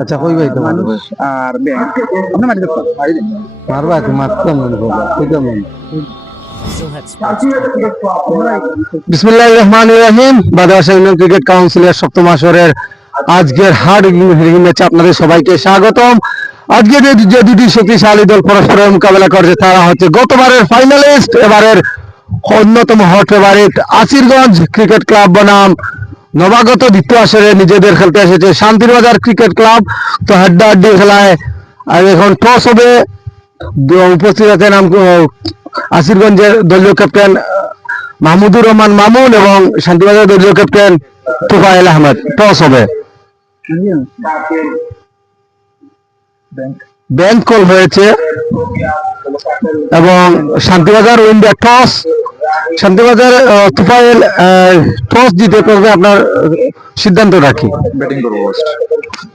আচ্ছা কই ভাই তোমার মানুষ আর ব্যাংক আপনি মাটি দেখতে মারবা কি মারতাম মনে করবা ঠিক আছে বিসমিল্লাহির রহমানির রহিম বাদশা ইউনিয়ন ক্রিকেট কাউন্সিলের সপ্তম আসরের আজকের হার্ড হিটিং ম্যাচে আপনাদের সবাইকে স্বাগতম। আজকে যে দুটি শক্তিশালী দল পরস্পরের মোকাবেলা করছে তারা হচ্ছে গতবারের ফাইনালিস্ট এবারের অন্যতম হট ফেভারিট আসিরগঞ্জ ক্রিকেট ক্লাব বনাম নবাগত দ্বিতীয় আসরে নিজেদের খেলতে এসেছে শান্তিরবাজার ক্রিকেট ক্লাব। তো হাড্ডাহাড্ডি খেলায় আর এখন টস হবে। উপস্থিত আছেন আসিরগঞ্জের দলীয় ক্যাপ্টেন মাহমুদুর রহমান মামুন এবং শান্তিবাজার দলীয় ক্যাপ্টেন তোফায়েল আহমেদ। টস হবে, ব্যাংক কল হয়েছে এবং Shantibazar win the toss. Shantibazar Tofail toss জিতে করবে, আপনার সিদ্ধান্ত রাখি ব্যাটিং করবো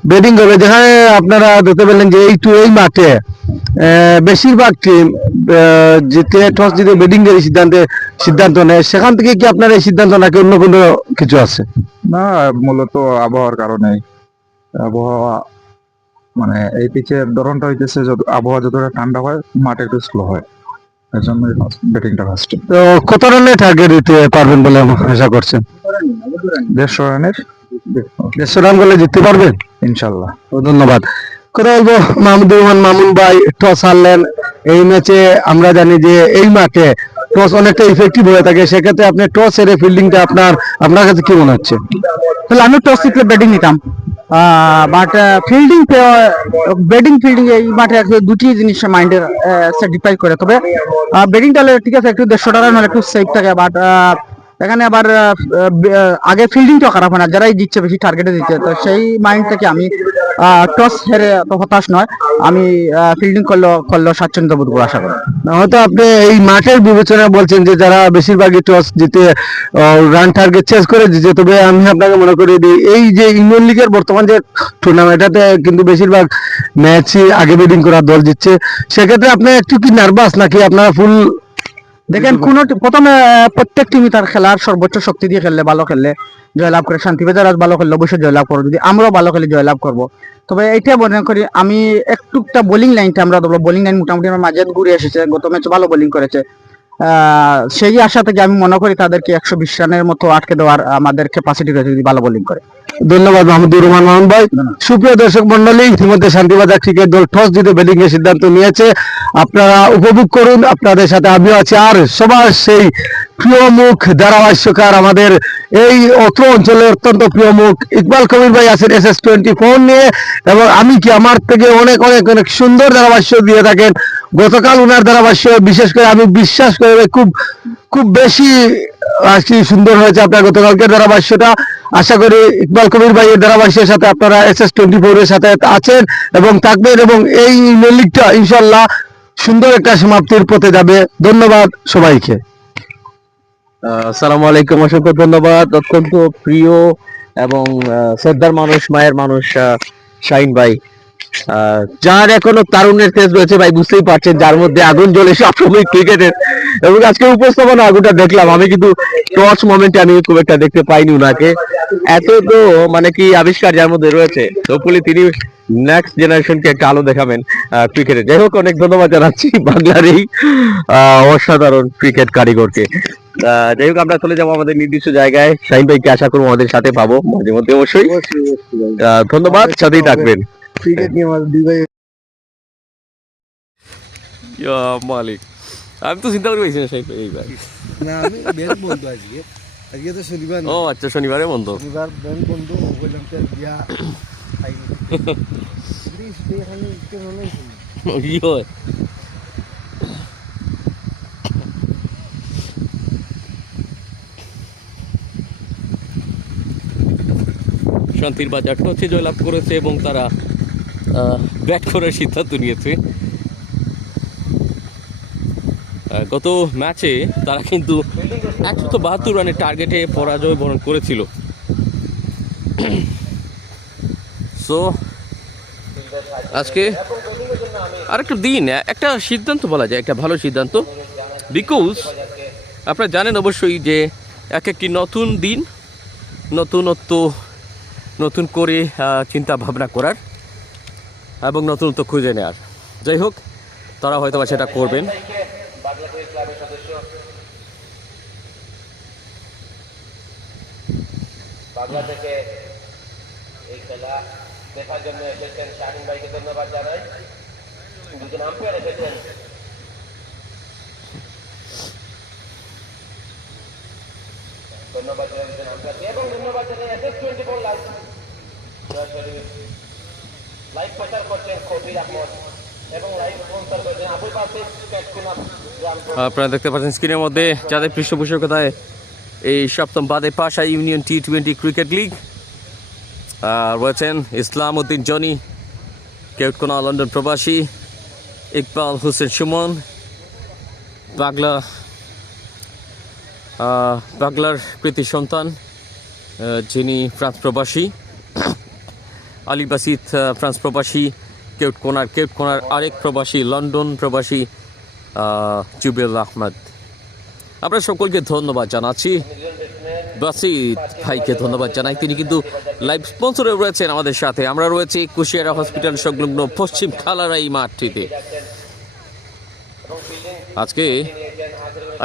ব্যাটিং করবে। যেখানে আপনারা দেখতে পেলেন যে এই মাঠে বেশিরভাগ টিম জিতে টস জিতে ব্যাটিং এর সিদ্ধান্ত নেয়, সেখান থেকে কি আপনার এই সিদ্ধান্ত নাকি অন্য কোনো কিছু আছে? না, মূলত আবহাওয়ার কারণে। আবহাওয়া মানে এই পিচের ধরনটা হইতেছে, আবহাওয়া যতটা ঠান্ডা হয় মাঠ একটু স্লো হয়, এর জন্য ব্যাটিংটা ফার্স্ট। তো কত রানে টার্গেট দিতে পারবেন বলে আশা করছেন? 150 রানের। 150 রান করলে জিততে পারবেন ইনশাল্লাহ। ধন্যবাদ। কথা বলবো মাহমুদুর রহমান মামুন ভাই, টস হারলেন এই ম্যাচে। আমরা জানি যে এই মাঠে টস অনেকটা ইফেক্টিভ হয়ে থাকে, সেক্ষেত্রে আপনি টস এর ফিল্ডিংটা আপনার কাছে কি মনে হচ্ছে? তাহলে আমি টস জিতলে ব্যাটিং নিতাম, বাট ফিল্ডিং ব্যাটিং ফিল্ডিং এই মাঠে দুটি জিনিস মাইন্ডের ডিপেন্ড করে। তবে ব্যাটিং তাহলে ঠিক আছে, একটু 150 রান হলে একটু সেফ থাকে, বাট এখানে আবার আগে ফিল্ডিংটাও খারাপ হয় না, যারাই জিতছে বেশি টার্গেটে দিচ্ছে, তো সেই মাইন্ড থেকে আমি টস হেরে তো হতাশ নয়, আমি ফিল্ডিং করলেও স্বাচ্ছন্দ্য বোধ করবো আশা করি। হয়তো আপনি এই মাঠের বিবেচনা বলছেন যে যারা বেশিরভাগই টস জিতে রান টার্গেট চেস করে দিচ্ছে, তবে আমি আপনাকে মনে করি এই যে ইউনিয়ন লিগের বর্তমান যে টুর্নামেন্ট, এটাতে কিন্তু বেশিরভাগ ম্যাচই আগে ব্যাটিং করা দল জিতছে, সেক্ষেত্রে আপনি একটু কি নার্ভাস নাকি আপনারা ফুল? দেখেন, প্রথমে প্রত্যেক টিমই তার খেলার সর্বোচ্চ শক্তি দিয়ে খেললে, ভালো খেললে জয়লাভ করে। শান্তিবাজার আজ ভালো খেললে অবশ্যই জয়লাভ করবো, যদি আমরাও ভালো খেলে জয়লাভ করবো। তবে এইটা মনে করি আমি একটুটা বোলিং লাইনটা আমরা ধরবো, বোলিং লাইন মোটামুটি আমার মাঝে ঘুরে এসেছে, গত ম্যাচে ভালো বোলিং করেছে, সেই আশা থেকে আমি মনে করি তাদেরকে 120 রানের মতো আটকে দেওয়ার আমাদের ক্যাপাসিটি রয়েছে যদি ভালো বোলিং করে। ধন্যবাদ মাহমুদুর রহমান মামুন ভাই। সুপ্রিয় দর্শক মন্ডলী, ইতিমধ্যে শান্তিবাজার ক্রিকেট দল টস জিতে ব্যাটিং এর সিদ্ধান্ত নিয়েছে, আপনারা উপভোগ করুন। আপনাদের সাথে আমিও আছি, আর সবার সেই প্রিয় মুখ ধারাভাষ্যকার, আমাদের এই অত্র অঞ্চলের অত্যন্ত প্রিয় মুখ ইকবাল কবির ভাই আছেন SS24 নিয়ে, এবং আমি কি আমার থেকে অনেক অনেক অনেক সুন্দর ধারাভাষ্য দিয়ে থাকেন। গতকাল উনার ধারাভাষ্য বিশেষ করে আমি বিশ্বাস করি খুব খুব বেশি সুন্দর হয়েছে আপনার গতকালকের ধারাভাষ্যটা। আশা করি ইকবাল কবির ভাইয়ের ধারাভাষ্যের সাথে আপনারা SS24 এর সাথে আছেন এবং থাকবেন, এবং এই লিগটা ইনশাল্লাহ সুন্দর একটা সমাপ্তির পথে যাবে। ধন্যবাদ সবাইকে। আসসালামু আলাইকুম, অসংখ্য ধন্যবাদ। অত্যন্ত প্রিয় এবং শ্রদ্ধার মানুষ, মায়ের মানুষ শাহিন ভাই, যার এখনো তারুণ্যের তেজ রয়েছে ভাই, বুঝতেই পারছেন, যার মধ্যে আগুন জ্বলে সবসময় ক্রিকেটের। এবং আজকে উপস্থাপনা আগুনটা দেখলাম আমি, কিন্তু টস মোমেন্টে আমি খুব একটা দেখতে পাইনি উনাকে। এত তো মানে কি আবিষ্কার যার মধ্যে রয়েছে, হোপফুলি তিনি নেক্সট জেনারেশনকে একটা আলো দেখাবেন ক্রিকেটে। যাই হোক, অনেক ধন্যবাদ জানাচ্ছি বাংলার এই অসাধারণ ক্রিকেট কারিগরকে। যাই হোক, আমরা চলে যাবো আমাদের নির্দিষ্ট জায়গায়। শাহিন ভাইকে আশা করবো আমাদের সাথে পাবো মাঝে মধ্যে, অবশ্যই। ধন্যবাদ, সাথেই থাকবেন। মালিক, আমি তো চিন্তা করে পাইছি না শাহিন ভাই এইবার। না, আমি ব্যাংক বন্ধ আজকে, আজকে তো শনিবার। ও আচ্ছা, শনিবারে বন্ধ। শনিবার ব্যাংক বন্ধ, বললাম তো দিয়া খাইনি। প্লিজ দেখানি কেন নাই কি হয়? শান্তির বাজার টসে জয়লাভ করেছে এবং তারা ব্যাট করার সিদ্ধান্ত নিয়েছে। গত ম্যাচে তারা কিন্তু 172 রানের টার্গেটে পরাজয় বরণ করেছিল। সো আজকে আরেকটা দিন, একটা সিদ্ধান্ত বলা যায়, একটা ভালো সিদ্ধান্ত, বিকজ আপনারা জানেন অবশ্যই যে এক একটি নতুন দিন, নতুনত্ব নতুন করে চিন্তা ভাবনা করার এবং নতুনত্ব খুঁজে নেওয়ার। যাই হোক, তারা হয়তো বা সেটা করবেন। বাংলা থেকে এই খেলা দেখার জন্য এসেছেন শাহিন ভাইকে ধন্যবাদ জানাই। দুজন আম্পায়ার এসেছেন, ধন্যবাদ জানাচ্ছেন আম্পায়ারকে এবং ধন্যবাদ জানাই SS24 লাইভ লাইভ প্রচার করছেন খতির আহমদ এবং লাইভ স্পন্সর করেছেন আবুল বাসির পেটকুনা গ্রাম। আপনারা দেখতে পাচ্ছেন স্ক্রিনের মধ্যে যাদের পৃষ্ঠপোষকতায় এই সপ্তম বাদে পাশা ইউনিয়ন T20 ক্রিকেট লিগ রয়েছেন ইসলাম উদ্দিন জনি, কেউটকোনা লন্ডন প্রবাসী, ইকবাল হোসেন সুমন, বাগলার কৃতি সন্তান যিনি ফ্রান্স প্রবাসী, আলী বাসিত ফ্রান্স প্রবাসী, কেউটকোনার আরেক প্রবাসী লন্ডন প্রবাসী জুবেল আহমদ। আমরা সকলকে ধন্যবাদ জানাচ্ছি। বাসিত ভাইকে ধন্যবাদ জানাই, তিনি কিন্তু লাইভ স্পন্সরে রয়েছেন আমাদের সাথে। আমরা রয়েছি কুশিয়ারা হসপিটাল সংলগ্ন পশ্চিম খালারাই মাঠটিতে। আজকে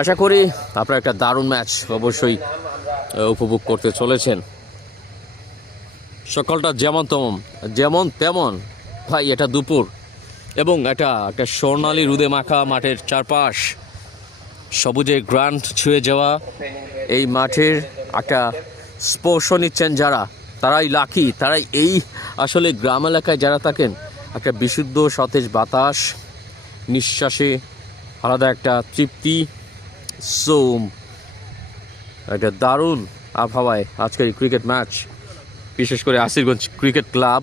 আশা করি আপনারা একটা দারুণ ম্যাচ অবশ্যই উপভোগ করতে চলেছেন। সকালটা যেমন তেমন ভাই, এটা দুপুর এবং একটা স্বর্ণালী রুদে মাখা মাঠের চারপাশ, সবুজের গ্রান্ট ছুঁয়ে যাওয়া এই মাঠের একটা স্পর্শ নিচ্ছেন যারা, তারাই লাকি, তারাই এই আসলে গ্রাম এলাকায় যারা থাকেন। একটা বিশুদ্ধ সতেজ বাতাস, নিঃশ্বাসে আলাদা একটা তৃপ্তি, সোম একটা দারুণ আবহাওয়ায় আজকের এই ক্রিকেট ম্যাচ, বিশেষ করে আসিরগঞ্জ ক্রিকেট ক্লাব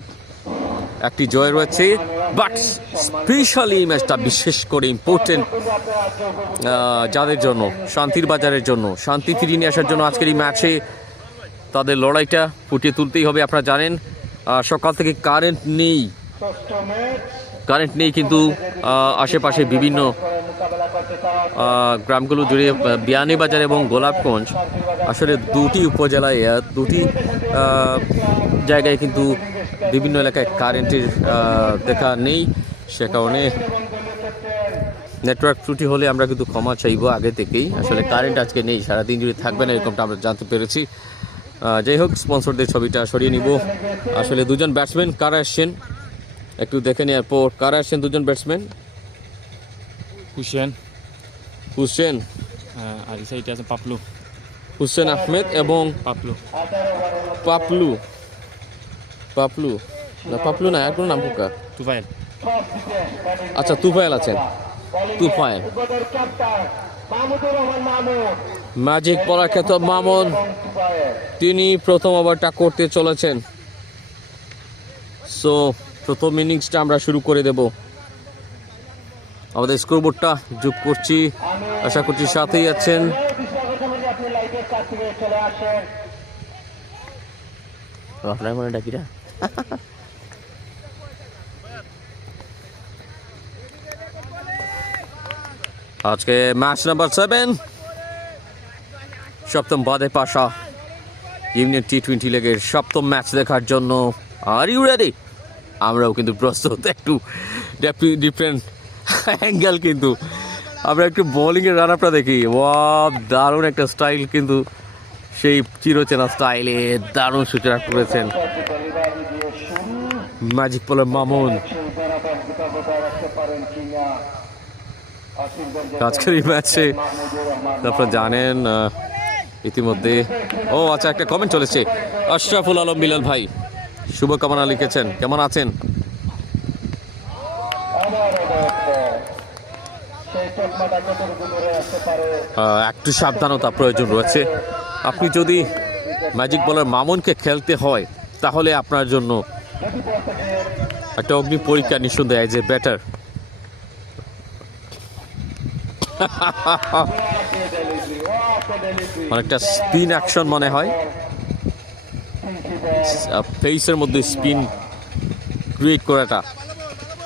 একটি জয় রয়েছে। বাট স্পেশালি এই ম্যাচটা বিশেষ করে ইম্পর্টেন্ট যাদের জন্য, শান্তির বাজারের জন্য, শান্তি ফিরিয়ে নিয়ে আসার জন্য আজকের এই ম্যাচে তাদের লড়াইটা ফুটিয়ে তুলতেই হবে। আপনারা জানেন সকাল থেকে কারেন্ট নেই কিন্তু আশেপাশে বিভিন্ন গ্রামগুলো জুড়ে বিয়ানীবাজার এবং গোলাপগঞ্জ, আসলে দুটি উপজেলায় দুটি জায়গায় কিন্তু বিভিন্ন এলাকায় কারেন্টের দেখা নেই। সে কারণে নেটওয়ার্ক ত্রুটি হলে আমরা কিন্তু ক্ষমা চাইবো আগে থেকেই। আসলে কারেন্ট আজকে নেই, সারাদিন জুড়ে থাকবে না এরকমটা আমরা জানতে পেরেছি। যাই হোক, স্পন্সরদের ছবিটা সরিয়ে নিব। আসলে দুজন ব্যাটসম্যান কারা আসছেন একটু দেখে নেওয়ার পর, কারা আসছেন দুজন ব্যাটসম্যান? হুসেন আর এই সাইডে আছে পাপলু, হুসেন আহমেদ এবং পাপলু না, আর কোনো নাম কোকা? তুফাইল। আচ্ছা, তুফাইল আছেন। তুফাইল ম্যাজিক পরাখ্যাত মামুন, তিনি প্রথম ওভারটা করতে চলেছেন। সো প্রথম ইনিংসটা আমরা শুরু করে দেব। আমাদের স্কোরবোর্ডটা যোগ করছি, আশা করছি সাথেই আছেন। আপনার মনে ডাকিরা আজকে ম্যাচ নাম্বার 7, সপ্তম বাদে পাশা ইউনিয়ন T20 লিগের সপ্তম ম্যাচ দেখার জন্য। Are you ready? আমরাও কিন্তু প্রস্তুত। একটু ডিফারেন্ট অ্যাঙ্গেল, কিন্তু আমরা একটু বোলিংয়ের রান আপটা দেখি। ওয়াও, দারুণ একটা স্টাইল, কিন্তু সেই চিরচেনা স্টাইলে দারুণ সূচনা করেছেন ম্যাজিক বলার মামুন। আজকের এই ম্যাচে আপনারা জানেন ইতিমধ্যে, আচ্ছা, একটা কমেন্ট চলেছে। আশরাফুল আলম বিলাল ভাই শুভকামনা লিখেছেন, কেমন আছেন? একটু সাবধানতা প্রয়োজন রয়েছে। আপনি যদি ম্যাজিক বলার মামুনকে খেলতে হয় তাহলে আপনার জন্য একটা অগ্নি পরীক্ষা নিঃসন্দেহে এজ এ ব্যাটার। অনেকটা স্পিন অ্যাকশন মনে হয়, ফেসের মধ্যে স্পিন ক্রিয়েট করাটা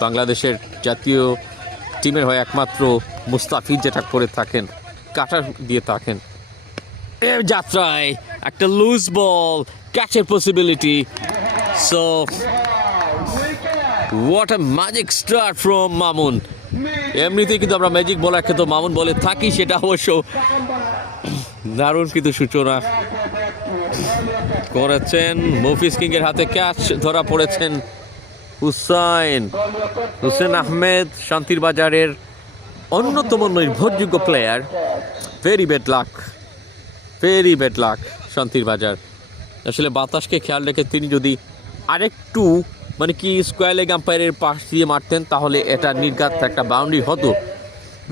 বাংলাদেশের জাতীয় টিমের হয় একমাত্র মুস্তাফিজ যেটা করে থাকেন, কাটার দিয়ে থাকেন। এর যাত্রায় একটা লুজ বল, ক্যাচের possibility, So, what a magic start from Mamun. এমনিতেই কিন্তু আমরা ম্যাজিক বলাকে তো মামুন বলে থাকি, সেটা অবশ্য দারুণ কিন্তু সূচনা করেছেন। মফিজ কিং এর হাতে ক্যাচ ধরা পড়েছেন হুসেন আহমেদ, শান্তির বাজারের অন্যতম নির্ভরযোগ্য প্লেয়ার। ভেরি ব্যাড লাক শান্তির বাজার। আসলে বাতাসকে খেয়াল রেখে তিনি যদি আরেকটু মানে কি স্কোয়ার লেগ আম্পায়ারের পাশ দিয়ে মারতেন তাহলে এটা নির্ঘাত একটা বাউন্ডারি হতো।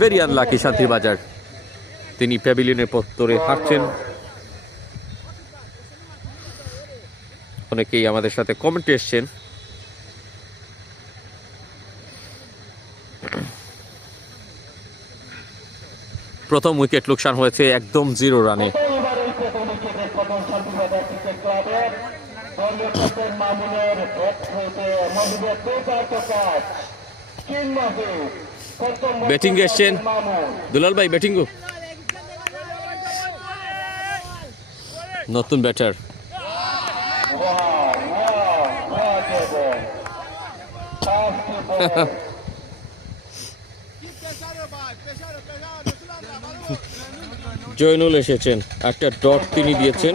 ভেরি আনলাকি শান্তির বাজার। তিনি প্যাভিলিয়নের পত্তরে হাঁটছেন। অনেকেই আমাদের সাথে কমেন্টে এসছেন। প্রথম উইকেট লোকসান হয়েছে একদম 0 রানে। ব্যাটিং এসছেন দুলাল ভাই, ব্যাটিং নতুন ব্যাটার। জয়নুল এসেছেন, একটা ডট তিনি দিয়েছেন।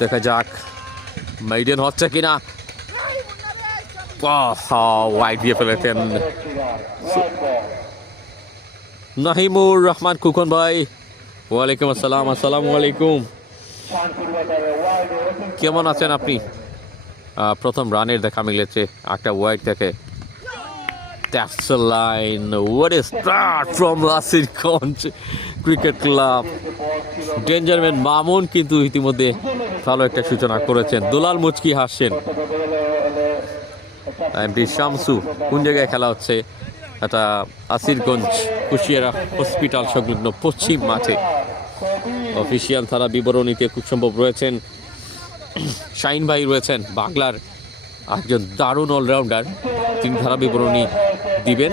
দেখা যাক মাইডেন হচ্ছে কিনা। ওয়াইড দিয়ে ফেলেছেন নাহিমুর রহমান কুকন ভাই। ওয়ালাইকুম আসসালাম। আসসালামু আলাইকুম, কেমন আছেন আপনি? প্রথম রানের দেখা মিলেছে একটা ওয়াইড থেকে। That's the line. What a start from Asirganj Cricket Club. Danger man Mamun কিন্তু ইতিমধ্যে ভালো একটা সূচনা করেছেন। দুলাল মুচকি হাসছেন। এমডি শামসু, কোন জায়গায় খেলা হচ্ছে? এটা আসিরগঞ্জ কুশিয়ারা হসপিটাল সংলগ্ন পশ্চিম মাঠে। অফিসিয়াল ধারা বিবরণীতে খুব সম্ভব রয়েছেন শাহিন ভাই, রয়েছেন বাংলার একজন দারুণ অলরাউন্ডার, তিনি ধারা বিবরণী দিবেন।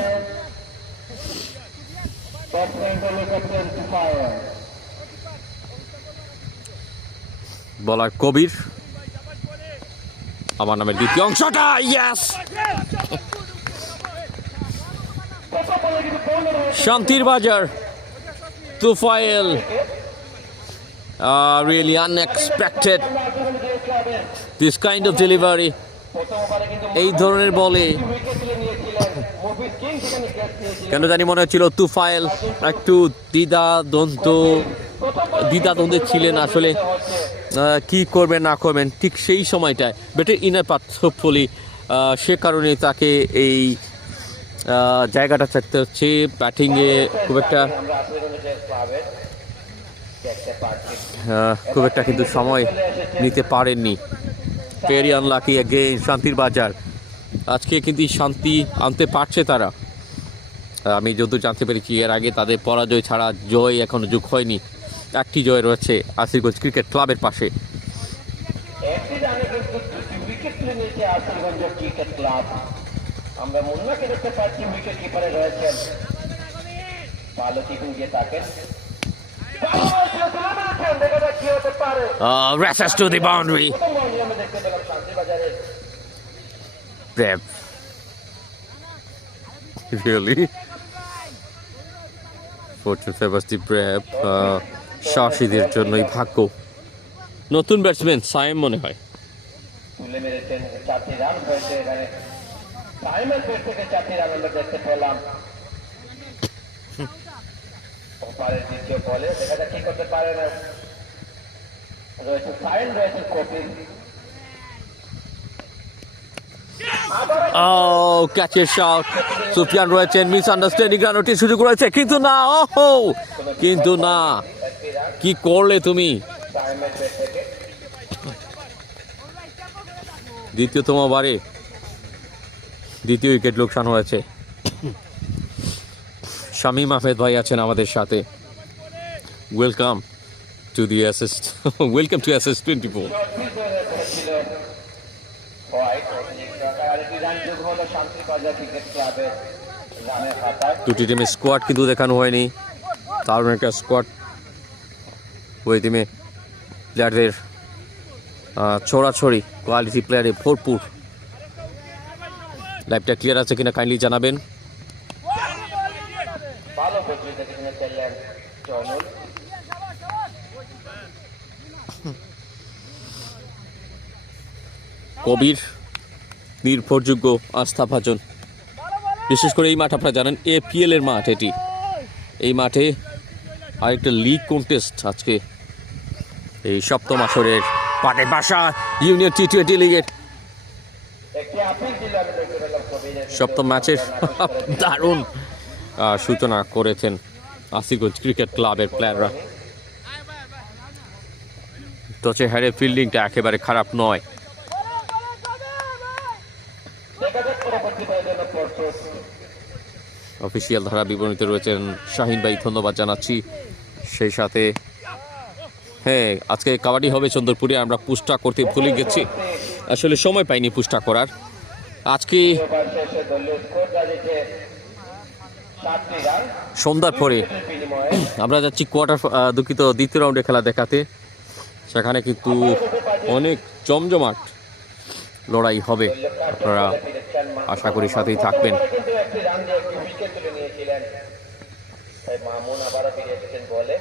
বলার কবির, আমার নামের দ্বিতীয় অংশটা, ইয়েস! শান্তির বাজার Tufail, really unexpected this kind of delivery. এই ধরনের বলে কেন জানি মনে হচ্ছিল তুফাইল একটু দ্বিধাদ্বন্দ্বে ছিলেন আসলে কি করবেন না করবেন ঠিক সেই সময়টায়। ব্যাটের ইনার পাথরফলি, সে কারণে তাকে এই জায়গাটা ছাড়তে হচ্ছে। ব্যাটিংয়ে খুব একটা কিন্তু সময় নিতে পারেননি। ভেরি আনলাকি অ্যাগেইন শান্তির বাজার। আজকে কিন্তু শান্তি আনতে পারছে তারা। আমি যতদূর জানতে পেরেছি এর আগে তাদের পরাজয় ছাড়া জয় এখনো যোগ হয়নি। একটি জয় রয়েছে আসিরগঞ্জ ক্রিকেট ক্লাবের পাশে। আমরা মুন্নাকে দেখতে পাচ্ছি উইকেট কিপারে রয়েছেন ভালো কিপিং দিয়ে থাকেন। Races to the boundary. Brave. Really? Fortune favors the brave. শাসিদের জন্যই ভাগ্য। নতুন ব্যাটসম্যান সায়েম মনে হয়। তুলে মেরেছেন 4টি রান হয়েছে এখানে। সাইমন পেট থেকে 4টি রান আমরা দেখতে পেলাম। ওপারের দ্বিতীয় বলে দেখা যাক কি করতে পারে না। রয়েছে সাইন, রয়েছে কপিল। ক্যাচের শট, সুফিয়ান রয়েছেন, মিসআন্ডারস্ট্যান্ডিং রানটির সুযোগ রয়েছে কিন্তু না, কিন্তু না, কি করলে তুমি? দ্বিতীয়তম বারে দ্বিতীয় উইকেট লোকসান হয়েছে। শামীম আহমেদ ভাই আছেন আমাদের সাথে। Welcome to the assist, welcome to assist 24। দুটি টিমের স্কোয়াড কিন্তু দেখানো হয়নি। দারুণ একটা স্কোয়াড ওই টিমে প্লেয়ারদের ছড়াছড়ি কোয়ালিটি প্লেয়ারে ভরপুর। লাইভটা ক্লিয়ার আছে কিনা কাইন্ডলি জানাবেন। ভালো প্রতিযোগিতা কিনে খেললেন জয়নুল। কবির নির্ভরযোগ্য আস্থাভাজন, বিশেষ করে এই মাঠ আপনারা জানেন APL এর মাঠ এটি। এই মাঠে আরেকটা লিগ কন্টেস্ট আজকে, এই সপ্তম আসরের পাটে বাসা ইউনিয়ন T20 লিগের একটি আপিল ছিল, আমি দেখতে পেলাম কবিরের সপ্তম ম্যাচের দারুণ সূচনা করেছেন আসিগঞ্জ ক্রিকেট ক্লাবের প্লেয়াররা। টচে হ্যারে ফিল্ডিংটা একেবারে খারাপ নয়। দেখা যাক পরবর্তীটার জন্য প্রস্তুত। অফিসিয়াল ধারা বিবরণীতে রয়েছেন শাহিন ভাই, ধন্যবাদ জানাচ্ছি। সেই সাথে হ্যাঁ, আজকে কাবাডি হবে চন্দ্রপুরে, আমরা পুষ্টা করতে ভুলে গেছি, আসলে সময় পাইনি পুষ্টা করার। আজকে এবার শেষে দলীয় স্কোর দাঁড়িয়েছে 7টি রান। সন্ধ্যার পরে বিনিময়ে আমরা যাচ্ছি দুঃখিত দ্বিতীয় রাউন্ডে খেলা দেখাতে। সেখানে কিন্তু অনেক জমজমাট লড়াই হবে, আপনারা আশা করি সাথেই থাকবেন। কিন্তু একটি রান দিয়ে একটি উইকেট তুলে নিয়েছিলেন। তাই মামুন আবারও ফিরে এসেছেন বলে।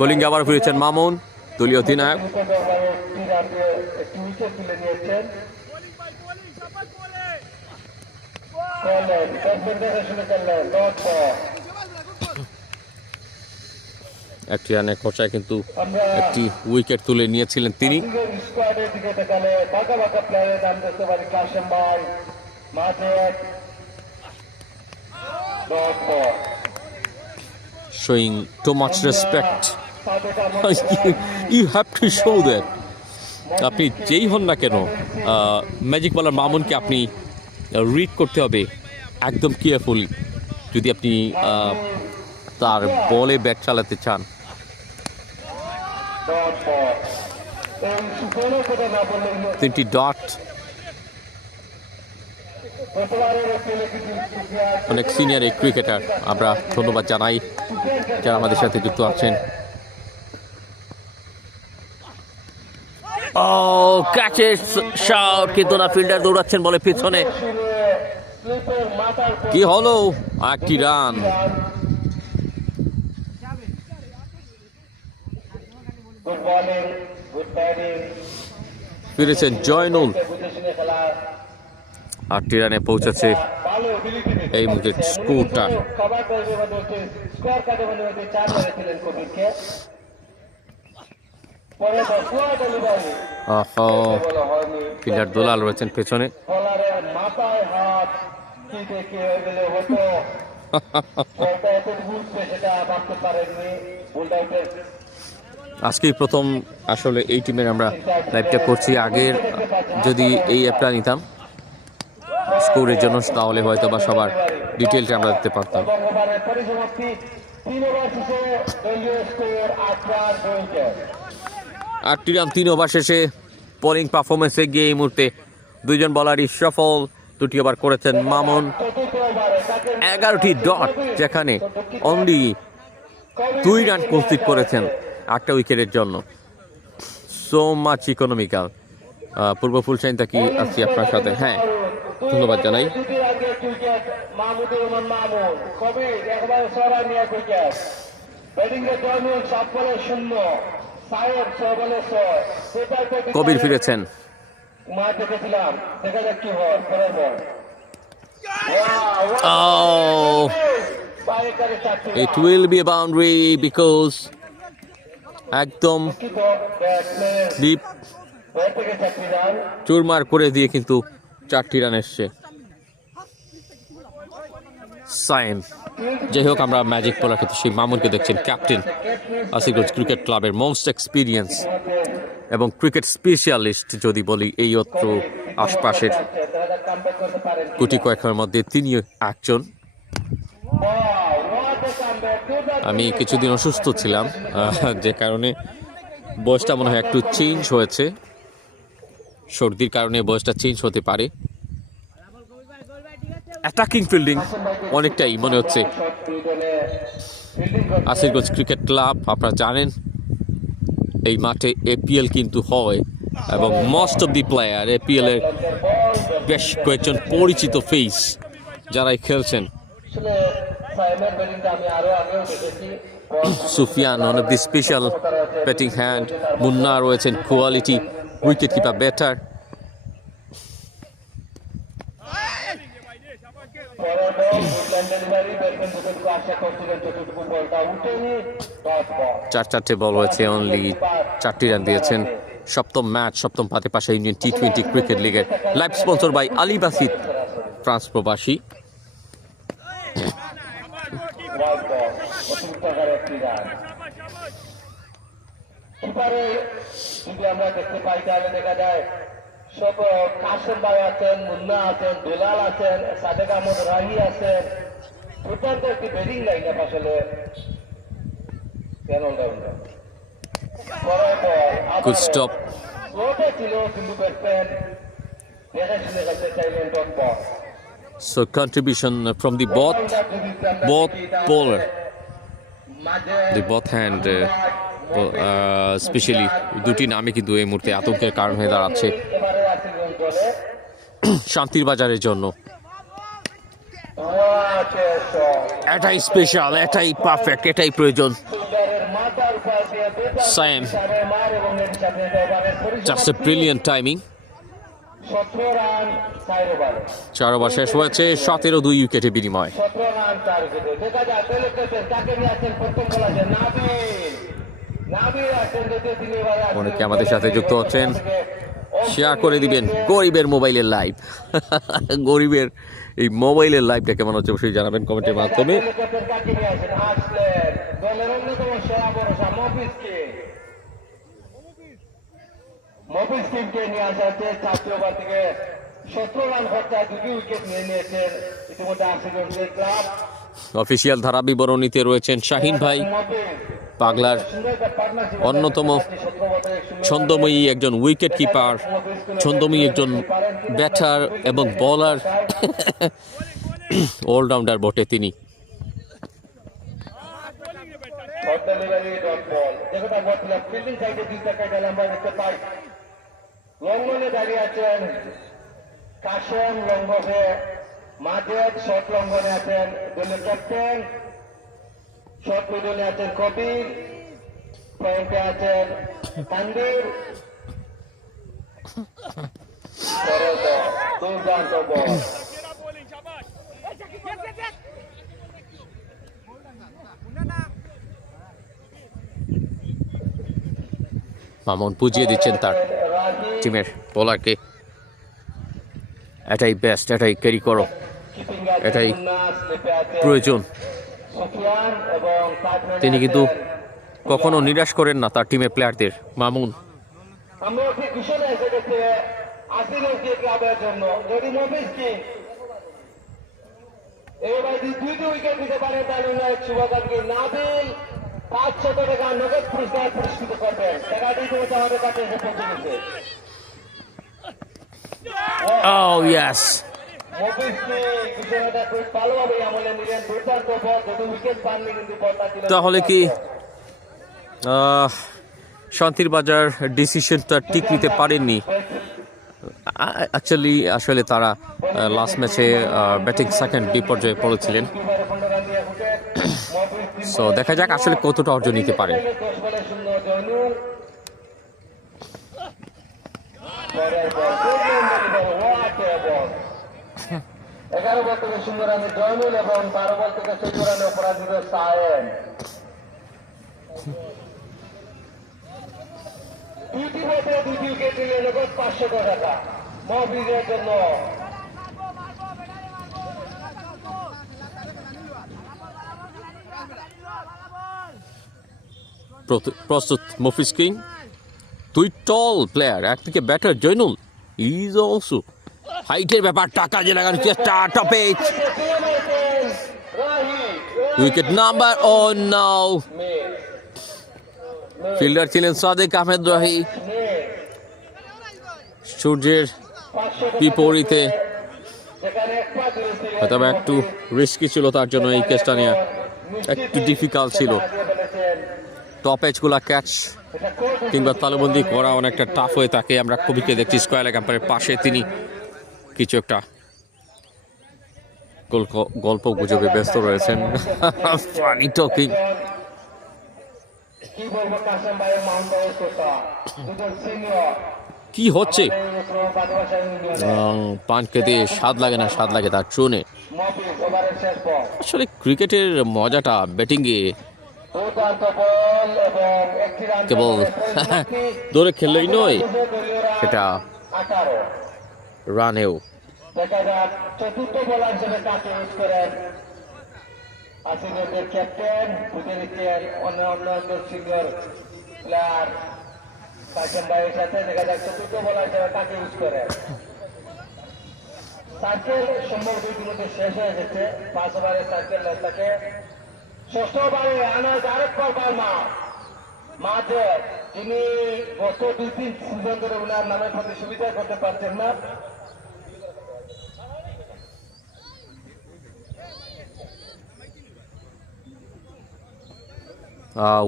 বোলিং আবার ফিরেছেন মামুন, দলীয় অধিনায়ক। একটি উইকেট তুলে নিয়েছেন। একটি রানের খরচায় কিন্তু একটি উইকেট তুলে নিয়েছিলেন তিনি। স্কোয়াডের দিকে দেখালে বাঁকা বাঁকা প্লেয়ারের নাম দেখতে পারি। কাশেম ভাই মাঠে Showing too much respect. You have to show that. আপনি যেই হন না কেন, ম্যাজিক বলার মামুনকে আপনি রিড করতে হবে একদম কেয়ারফুলি যদি আপনি তার বলে ব্যাট চালাতে চান। তিনটি ডট, অনেক সিনিয়র এই ক্রিকেটার, আমরা ধন্যবাদ জানাই যারা আমাদের সাথে যুক্ত আছেন। ও ক্যাচের শট, কিন্তু না, ফিল্ডার দৌড়াচ্ছেন বলে পিছনে। কি হলো? একটি রান। ফিরেছেন জয়নুল, 8টি রানে পৌঁছেছে এই মুহূর্তে স্কোরটা। ফিল্ডার দোলাল রয়েছেন পেছনে। আজকেই প্রথম আসলে এই টিমের আমরা লাইভটা করছি। আগের যদি এই অ্যাপটা নিতাম স্কোরের জন্য, তাহলে হয়তো বা সবার ডিটেলটা আমরা দেখতে পারতাম। 8টি রান 3 ওভার শেষে বোলিং পারফরমেন্সে গিয়ে এই মুহূর্তে দুইজন বলারই সফল। 2টি ওভার করেছেন মামুন, 11টি ডট, যেখানে অনলি 2 রান কনসিড করেছেন 8টা উইকেটের জন্য। So much economical. পূর্ব ফুলশাইন থাকি আছি আপনার সাথে। হ্যাঁ, ধন্যবাদ জানাই। কবির ফিরেছেন। Oh, it will be a boundary because একদম স্লিপ চুরমার করে দিয়ে কিন্তু 4টি রান এসছে। সাইন, যাই হোক, আমরা ম্যাজিক বলার ক্ষেত্রে সেই মামুনকে দেখছেন, ক্যাপ্টেন আসিগঞ্জ ক্রিকেট ক্লাবের মোস্ট এক্সপিরিয়েন্স এবং ক্রিকেট স্পেশালিস্ট যদি বলি এই অত্র আশপাশের কোটি কয়েকের মধ্যে তিনিও একজন। আমি কিছুদিন অসুস্থ ছিলাম, যে কারণে বয়সটা মনে হয় একটু চেঞ্জ হয়েছে। সর্দির কারণে বয়সটা চেঞ্জ হতে পারে। অ্যাটাকিং ফিল্ডিং অনেকটাই মনে হচ্ছে। আসিরগঞ্জ ক্রিকেট ক্লাব, আপনারা জানেন এই মাঠে এপিএল কিন্তু হয় এবং most of the player APL এর বেশ কয়েকজন পরিচিত ফেস যারাই খেলছেন। Sufian one of the special batting hand, Munna রয়েছেন কোয়ালিটি উইকেট কিপার ব্যাটার। চারটে বল হয়েছে, অনলি 4টি রান দিয়েছেন। সপ্তম ম্যাচ, সপ্তম পাতে পাশে ইন্ডিয়ান টি20 ক্রিকেট লিগের live sponsor by Ali Basid, France প্রবাসী। যদি আমরা দেখতে পাই তাহলে দেখা যায় সব কাশেম ভাই আছেন, মুন্না আছেন, দুলাল আছেন, সাদেক আহমদ রাহি আছেন। দুর্দান্ত একটি ব্যাটিং লাইন আপ আসলে। Good stop. স্লোতে ছিল কিন্তু ব্যাটসম্যান দেখে শুনে খেলতে চাইলেন dot ball. So contribution from the both bowler, the both hand, specially দুটি নামে কিন্তু এই মুহূর্তে আতঙ্কের কারণ হয়ে দাঁড়াচ্ছে শান্তির বাজারের জন্য। এটাই স্পেশাল, এটাই পারফেক্ট, এটাই প্রয়োজন। Sam, just a brilliant timing. 4 over শেষ হয়েছে, 17-2 উইকেটে বিনিময়। অনেকে আমাদের সাথে যুক্ত হচ্ছেন, শেয়ার করে দিবেন। গরিবের মোবাইলের লাইভ, গরিবের এই মোবাইলের লাইভটা কেমন হচ্ছে অবশ্যই জানাবেন কমেন্টের মাধ্যমে। মফিজ টিমকে নিয়ে আসা হচ্ছে 4টি ওভার থেকে 17 রান খরচায় 2টি উইকেট নিয়ে নিয়েছেন ইতিমধ্যে আসিরগঞ্জ ক্লাব। অফিসিয়াল ধারা বিবরণীতে রয়েছেন শাহিন ভাই, পাগলার অন্যতম ছন্দময়ী একজন উইকেট কিপার, ছন্দময়ী একজন ব্যাটার এবং বোলার, অলরাউন্ডার বটে তিনি। লঙ্ঘনে দাঁড়িয়ে আছেন কাশেম, লঙ্ঘনে মাজেদ, শর্ট লঙ্ঘনে আছেন দলীয় ক্যাপ্টেন, শর্ট মিডলে আছেন কবির, পয়েন্টে আছেন তানভীর। দুর্দান্ত বল। মামুন বুঝিয়ে দিচ্ছেন তার টিমের বোলারকে, এটাই বেস্ট, এটাই ক্যারি করো, এটাই প্রয়োজন। তিনি কিন্তু কখনো নিরাশ করেন না তার টিমের প্লেয়ারদের। মামুন আমরা ঠিক ঘোষণা এসে গেছে আসিরগঞ্জ ক্লাবের জন্য, যদি মফিজ টিম এবার 2টি উইকেট দিতে পারে তাহলে শুভাকাঙ্ক্ষী নাবিল 500 টাকা নগদ পুরস্কার পুরস্কৃত করবেন। টাকাটি ইতিমধ্যে আমাদের কাছে এসে পৌঁছে গেছে। Oh yes, মফিজকে ঘোষণাটা খুব ভালোভাবে আমলে নিলেন। দুর্দান্ত বল, যদি উইকেট পাননি কিন্তু বলটা ছিল। তাহলে কি শান্তির বাজার ডিসিশনটা ঠিক নিতে পারেননি? অ্যাকচুয়ালি আসলে তারা লাস্ট ম্যাচে ব্যাটিং সেকেন্ড বিপর্যয়ে পড়েছিলেন। সো দেখা যাক আসলে কতটা অর্জন নিতে পারেন। 11 বল থেকে সুন্দর রানে জয়নুল এবং 12 বল থেকে 14 রানে অপরাজিত সায়েম। 2টি বলে 2টি উইকেট নিলে নগদ 500 টাকা মফিজের জন্য। প্রস্তুত মফিজ কিং, 2 টল প্লেয়ার, একদিকে ব্যাটার জয়নুল, ইজ অলসো হাইটের ব্যাপারটা কাজে লাগানোর চেষ্টা। টপে উইকেট নাম্বার, ও নাও, ফিল্ডার ছিলেন সাদেক আহমেদ রাহি। সূর্যের বিপরীতে যেখানে এক পা দূরে ছিল হয়তো বা একটু রিস্কি ছিল, তার জন্য এই কেসটা নেওয়া একটু ডিফিকাল্ট ছিল। টপ এজগুলা ক্যাচ কিংবা তালুবন্দি করা অনেকটা টাফ হয়ে থাকে। আমরা কবিকে দেখছি স্কোয়ার লেগ আম্পায়ারের পাশে, তিনি কিছু একটা গল্প গুজবে ব্যস্ত রয়েছেন। Funny talking. কি বলবো কাসেম ভাইয়ের মাউন্ট ভাইয়ের কথা, দুজন সিনিয়র কি হচ্ছে? বাদবাসা পানকে দিয়ে স্বাদ লাগে না, স্বাদ লাগে তার চুনে। মফিজ ওভারের শেষ বল, আসলে ক্রিকেটের মজাটা ব্যাটিংয়ে দুর্দান্ত বল এবং একটি রান কেবল দৌড়ে খেললেই নয়, সেটা 18। রানেও। দেখা যাক চতুর্থ বোলার হিসেবে কাকে ইউজ করেন আসিফের ক্যাপ্টেন, বুঝে নিচ্ছেন অন্য একজন সিনিয়র প্লেয়ার কাসেম ভাইয়ের সাথে। দেখা যাক চতুর্থ বোলার হিসেবে কাকে ইউজ করেন। সার্কেল সম্ভবত ইতিমধ্যে শেষ হয়ে গেছে, 5 ওভারের সার্কেল থাকে। ষষ্ঠ ওভারে আনাজ আরেকবার বার্মা মাঝে, যিনি গত 2-3 সিজন ধরে উনার নামের প্রতি সুবিধা করতে পারছেন না।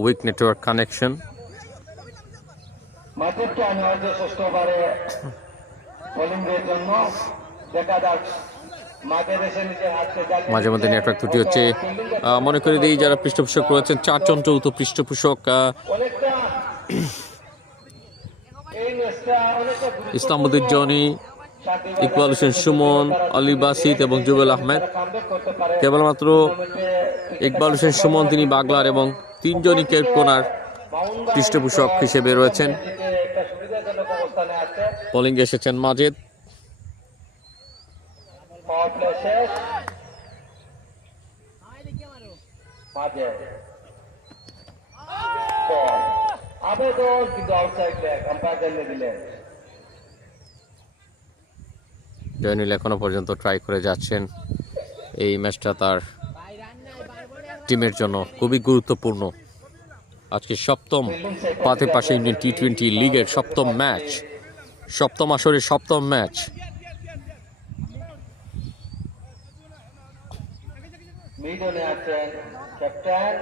Week network connection. মাঝেরকে আনা হয়েছে ষষ্ঠ ওভারে বোলিং এর জন্য। দেখা যাক মাঝের এসে নিজের হাতকে জ্বালিয়ে মাঝে মধ্যে নেটওয়ার্ক ত্রুটি হচ্ছে। মনে করে দিই, যারা পৃষ্ঠপোষক রয়েছেন 4 জন যৌথ পৃষ্ঠপোষক, অনেকটা এই ম্যাচটা অনেকটা ইসলামউদ্দিন জনি, ইকবাল হোসেন সুমন, আলী বাসিত এবং জুবেল আহমেদ। কামব্যাক করতে পারে। কেবলমাত্র ইকবাল হোসেন সুমন তিনি বাগলার এবং 3 জনই কেপ কোনার পৃষ্ঠপোষক হিসেবে রয়েছেন। একটা সুবিধাজনক অবস্থানে আছে। বোলিং এসেছেন মাজেদ। পাওয়ার প্লে শেষ। মাঝে বল। আবেদন কিন্তু আউটসাইড লেগ, আম্পায়ার জানিয়ে দিলেন। জয়নুল এখনো পর্যন্ত ট্রাই করে যাচ্ছেন। এই ম্যাচটা তার টিমের জন্য খুবই গুরুত্বপূর্ণ। আজকে সপ্তম পাশে ইন্ডিয়ান টি-20 লিগের সপ্তম ম্যাচ, সপ্তম আসরের সপ্তম ম্যাচ। মিডলে আছেন ক্যাপ্টেন।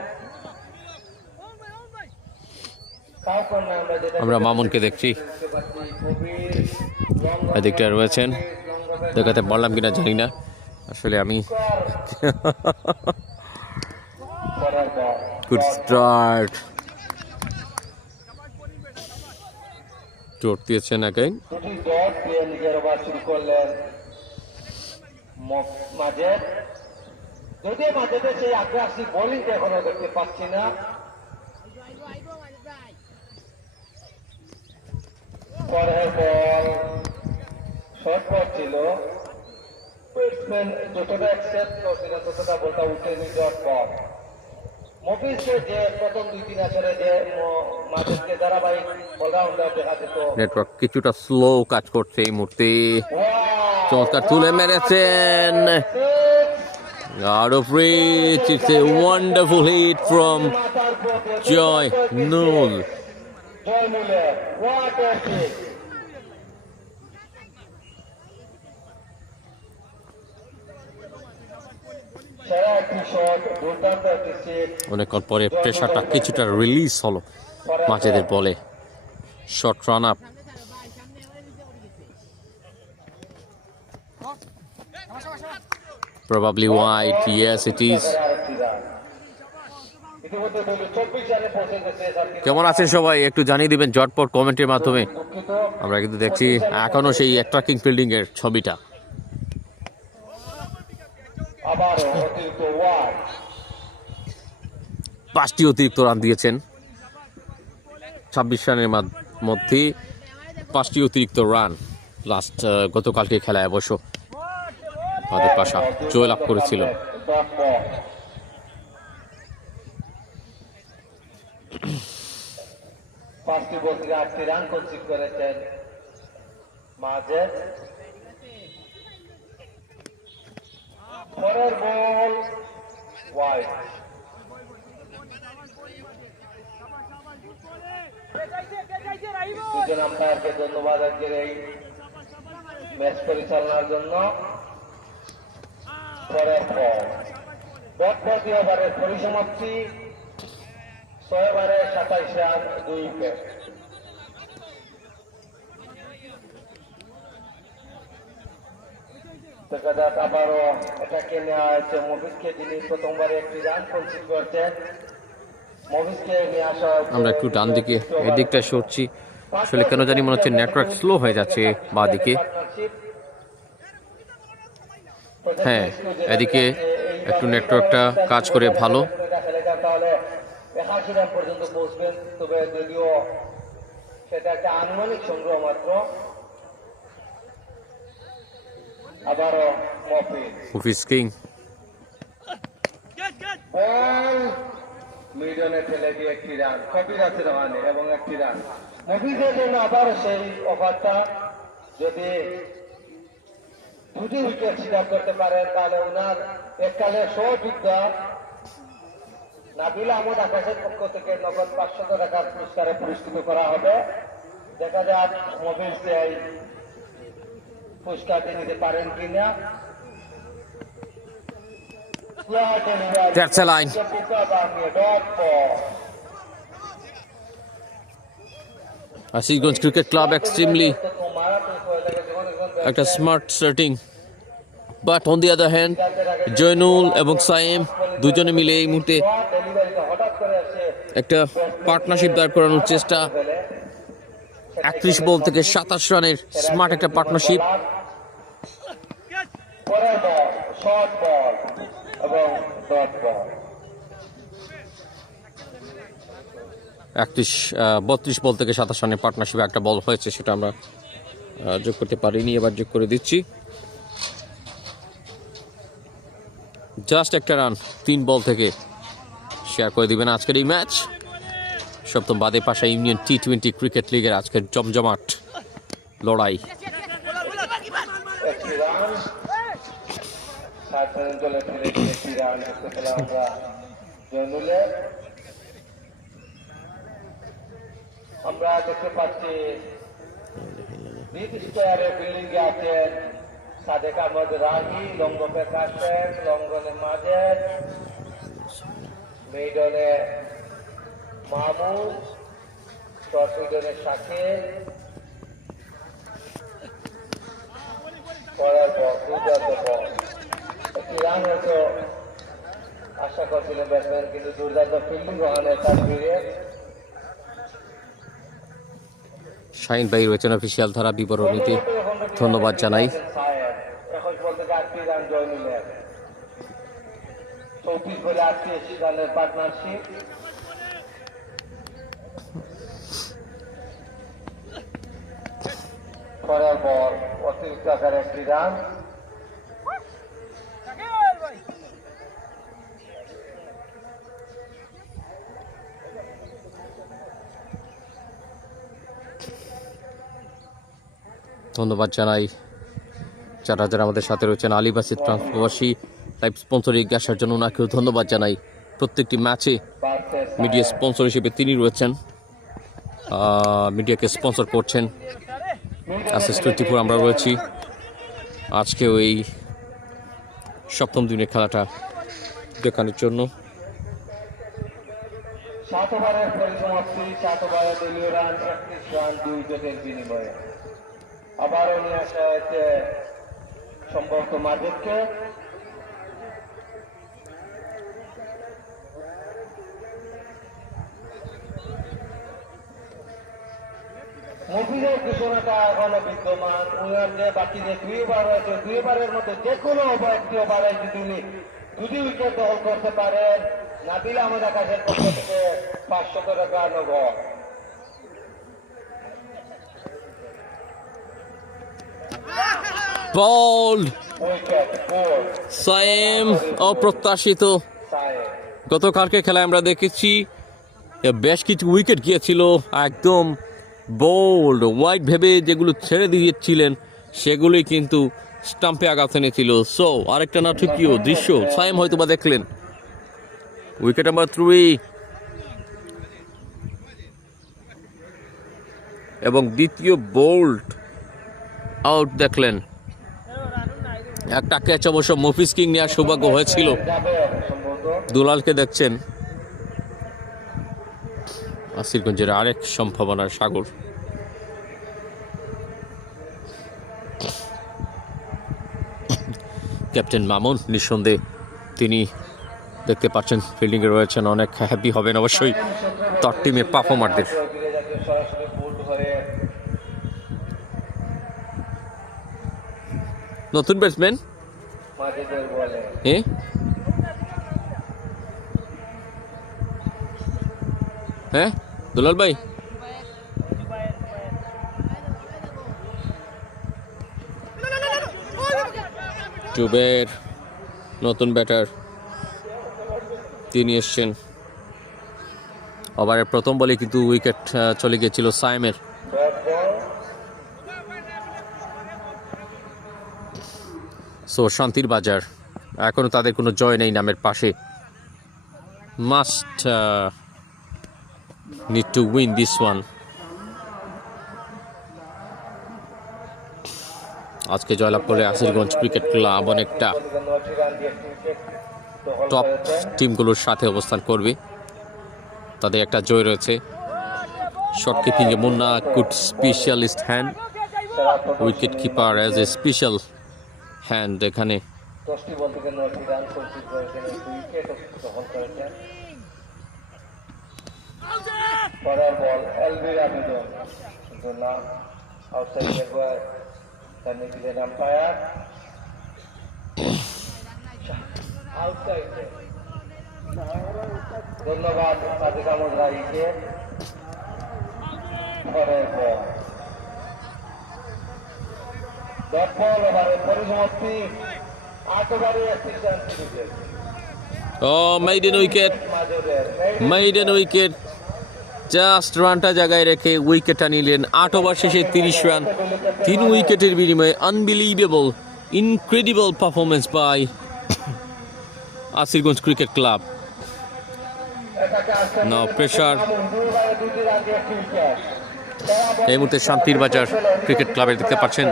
কাউকে না আমরা যেটা আমরা মামুনকে দেখছি, এদিকটা রয়েছেন। দেখাতে পারলাম কিনা জানি না, আসলে আমি। করার পর গুড স্টার্ট, চোট দিয়েছেন again। দুটি ডট দিয়ে নিজের ওভার শুরু করলেন মাঝে। যদিও মাঝে সেই আগ্রাসী বোলিংটা এখনো দেখতে পাচ্ছি না। পরের বল শর্ট বল ছিল, ব্যাটসম্যান যতটা অ্যাকসেপ্ট করছিল ততটা বলটা উঠেনি। ডট বল মফিজকে যে প্রথম 2-3 আসরে যে মাঝে ধারাবাহিক অলরাউন্ডার দেখা যেত। নেটওয়ার্ক কিছুটা স্লো কাজ করছে এই মুহূর্তে। চমৎকার তুলে মেরেছেন, out of reach. It's a wonderful hit from Joy Nul. জয়নুলের what a hit! সেরা একটি শট, দুর্দান্ত একটি সিট। অনেকক্ষণ পরে প্রেশারটা কিছুটা রিলিজ হলো মাঝেদের বলে। Short run up. Probably wide. Yes, it is. ইতিমধ্যে 24 রানে পৌঁছে গেছে সাকিব। কেমন আছেন সবাই একটু জানিয়ে দিবেন ঝটপট কমেন্টের মাধ্যমে। দুঃখিত, আমরা কিন্তু দেখছি এখনো সেই অ্যাট্রাকিং ফিল্ডিং এর ছবিটা। আবারও অতিরিক্ত ওয়াইড। 5টি অতিরিক্ত রান দিয়েছেন 26 রানের মধ্যে। 5টি অতিরিক্ত রান লাস্ট গতকালকে খেলায় অবশ্য আমাদের পাশা জয় লাভ করেছিল। Dot ball. পাঁচটি বল থেকে 8টি রান কনসিড করেছেন মাঝে। পরের বল ওয়াইড। দুজন আম্পায়ারকে ধন্যবাদ আজকের এই ম্যাচ পরিচালনার জন্য। পরের বল। ডট বল 2 ওভারের পরিসমাপ্তি, 6 ওভারে 27 রান, 2 উইকেট। দেখা যাক আবারও এটাকে নেওয়া হয়েছে মফিজকে, যিনি প্রথমবারে একটি রান কনসিড করছেন। মফিজকে নিয়ে আসা হয়েছে। আমরা একটু ডান দিকে এদিকটা সরছি, আসলে কেন জানি মনে হচ্ছে নেটওয়ার্ক স্লো হয়ে যাচ্ছে বাঁ দিকে। হ্যাঁ, এদিকে একটু নেটওয়ার্কটা কাজ করে ভালো। তাহলে 81 রান পর্যন্ত পৌঁছবেন, তবে যদিও সেটা একটা আনুমানিক সংগ্রহ মাত্র। আবারও মুফিজ কিং বল মিডনে ফেলে দিয়ে একটি রান, কবিরাজ রহানে এবং একটি রান। মফিজের জন্য আবার সেই অফারটা, যদি 2টি উইকেট শিকার করতে পারেন তাহলে ওনার এককালে সহযোদ্ধা নাবিল আহমদ আকাশের পক্ষ থেকে নগদ 500 টাকার পুরস্কারে পুরস্কৃত করা হবে। দেখা যাক মফিজ এই পুরস্কারটি নিতে পারেন কিনা। That's a line. Asirganj Cricket Club extremely একটা smart setting, but on the other hand Joynul এবং সাইম দুজনে মিলে এই মুহূর্তে একটা পার্টনারশিপ দাঁড় করানোর চেষ্টা। 31 বল থেকে 27 রানের স্মার্ট একটা পার্টনারশিপ। পরের বল শর্ট বল এবং ডট বল। 32 বল থেকে 27 রানের পার্টনারশিপে একটা বল হয়েছে, সেটা আমরা যোগ করতে পারিনি, এবার যোগ করে দিচ্ছি। জাস্ট একটা রান 3 বল থেকে শেয়ার করে দিবেন আজকের এই ম্যাচ। সপ্তম বাদে পাশা ইউনিয়ন টি20 ক্রিকেট লিগের আজকের জমজমাট লড়াই। একটি রান 7 রানের দলে ফেলে দিয়ে একটি রান করতে পেলাম আমরা জয়নুলের। আমরা দেখতে পাচ্ছি দ্বিতীয় স্কোয়ারের বিল্ডিং এ আছেন সাদেক আহমদ রাহি, লঙ্গ প্রকাশ সেন, লঙ্গনে মাজেদ, মিডনে মাহমুদ, শর্ট মিডনে শাকিল। পরের বল দুর্দান্ত বল, একটি রান হয়তো আশা করছিলেন ব্যাটসম্যান, কিন্তু দুর্দান্ত ফিল্ডিং ওখানে তার ফিরে। শাহিন ভাই রয়েছেন অফিসিয়াল ধারা বিবরণীতে, ধন্যবাদ জানাই। 21 বল থেকে 8টি রান জয়নুলের, 34 বলে 38 রানের পার্টনারশিপ। পরের বল অতিরিক্ত আকারে একটি রান। ধন্যবাদ জানাই যারা যারা আমাদের সাথে রয়েছেন। আলী বাসিদ ট্রান্সপ্রবাসী লাইভ স্পন্সরে এগিয়ে আসার জন্য ওনাকেও ধন্যবাদ জানাই। প্রত্যেকটি ম্যাচে মিডিয়া স্পন্সর হিসেবে তিনি রয়েছেন, মিডিয়াকে স্পন্সর করছেন। অ্যাসেস 24 আমরা রয়েছি আজকেও এই সপ্তম দিনের খেলাটা দেখানোর জন্য। 7 ওভারের পরিসমাপ্তি, 7 ওভারে দলীয় রান 31 রান 2 উইকেটের বিনিময়ে। আবারও নিয়ে আসা হয়েছে সম্ভবত মাজেদকে। মফিজের ঘোষণাটা এখনো বিদ্যমান। উনার যে বাকি যে 2 ওভার রয়েছে, 2 ওভারের মধ্যে যে কোনো একটি ওভারে যদি উনি 2টি উইকেট দখল করতে পারেন, নাবিল আহমদ আকাশের পক্ষ থেকে 500 টাকা নগদ। বল উইকেট ফোর সাইম অপ্রত্যাশিত। সাইড। গতকালকে খেলায় আমরা দেখেছি বেশ কিছু উইকেট গিয়েছিল, একদম বোল্ড ওয়াইড ভেবে যেগুলো ছেড়ে দিয়েছিলেন সেগুলোই কিন্তু স্টাম্পে আঘাত এনেছিল। সো আরেকটা নাটকীয় দৃশ্য সাইম হয়তো বা দেখলেন। উইকেট নাম্বার 3 এবং দ্বিতীয় বোল্ড আউট দেখলেন। একটা ক্যাচ অবশ্য মফিজ কিং নেওয়ার সৌভাগ্য হয়েছিল। যাবে সম্ভবত। দুলালকে দেখছেন, আসিরগঞ্জের আরেক সম্ভাবনার সাগর। ক্যাপ্টেন মামুন নিঃসন্দেহে তিনি দেখতে পাচ্ছেন ফিল্ডিংয়ে রয়েছেন, অনেক হ্যাপি হবেন অবশ্যই তার টিমের পারফর্মারদের। ফিরে যাচ্ছে সরাসরি বুট ধরে নতুন ব্যাটসম্যান মাঝেদের বলে। হ্যাঁ দুলাল ভাই, টুবের নতুন ব্যাটার তিনি এসছেন। ওভারের প্রথম বলে কিন্তু উইকেট চলে গিয়েছিল সায়েমের। সো শান্তির বাজার এখনো তাদের কোনো জয় নেই নামের পাশে। Must need to win this one. আজকে জয়লাভ করে আসিরগঞ্জ ক্রিকেট ক্লাব অনেকটা 9টি রান দিয়ে উইকেট দখল টপ করেছেন। টিমগুলোর সাথে অবস্থান করবে। তাদের একটা জয় রয়েছে। শর্ট কিপিংয়ে মুন্না গুড স্পেশালিস্ট হ্যান্ড, সেরা প্রদর্শনী wicket keeper as a special hand. এখানে 10টি বল থেকে 9টি রান কনসিড করেছেন, একটি উইকেট দখল করেছেন। পরের বল এলবির আবেদন, কিন্তু না, আউটসাইড একবার তার দিলেন আম্পায়ার। আউটসাইড। ধন্যবাদ সাদিক আহমদ রায়কে। পরের বল ডট বল, ওভারের পরিসমাপ্তি 8 ওভারে 31 রান সিরিজের। মেইডেন উইকেট, মাঝেদের মেইডেন উইকেট, জাস্ট রানটা জায়গায় রেখে উইকেটটা নিলেন। 8 ওভার শেষে 30 রান, 3 উইকেটের বিনিময়ে unbelievable incredible performance by Asirganj cricket club. No pressure. 2 ওভারে 2টি রান দিয়ে একটি উইকেট। এই মুহূর্তে শান্তির বাজার ক্রিকেট ক্লাবে দেখতে পাচ্ছেন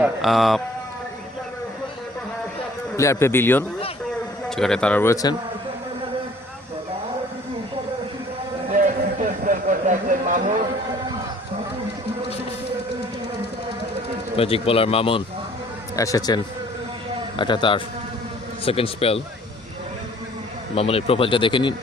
প্লেয়ার প্যাভিলিয়ন, সেখানে তারা রয়েছেন। ম্যাজিক বোলার মামুন এসেছেন, এটা তার সেকেন্ড স্পেল। মামুনের প্রোফাইলটা দেখে নিন।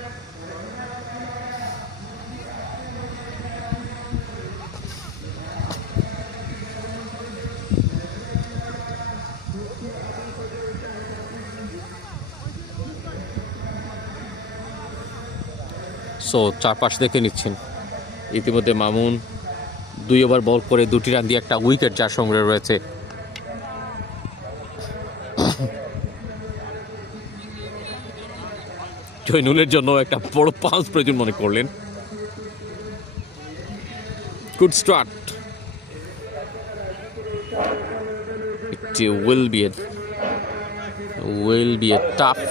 সো চারপাশ দেখে নিচ্ছেন। ইতিমধ্যে মামুন 2 ওভার বল করে 2টি রান দিয়ে একটা উইকেট যার সংগ্রহে রয়েছে। জয়নুলের জন্য একটা বড় পাঁচ প্রয়োজন মনে করলেন। Good start. It will be a tough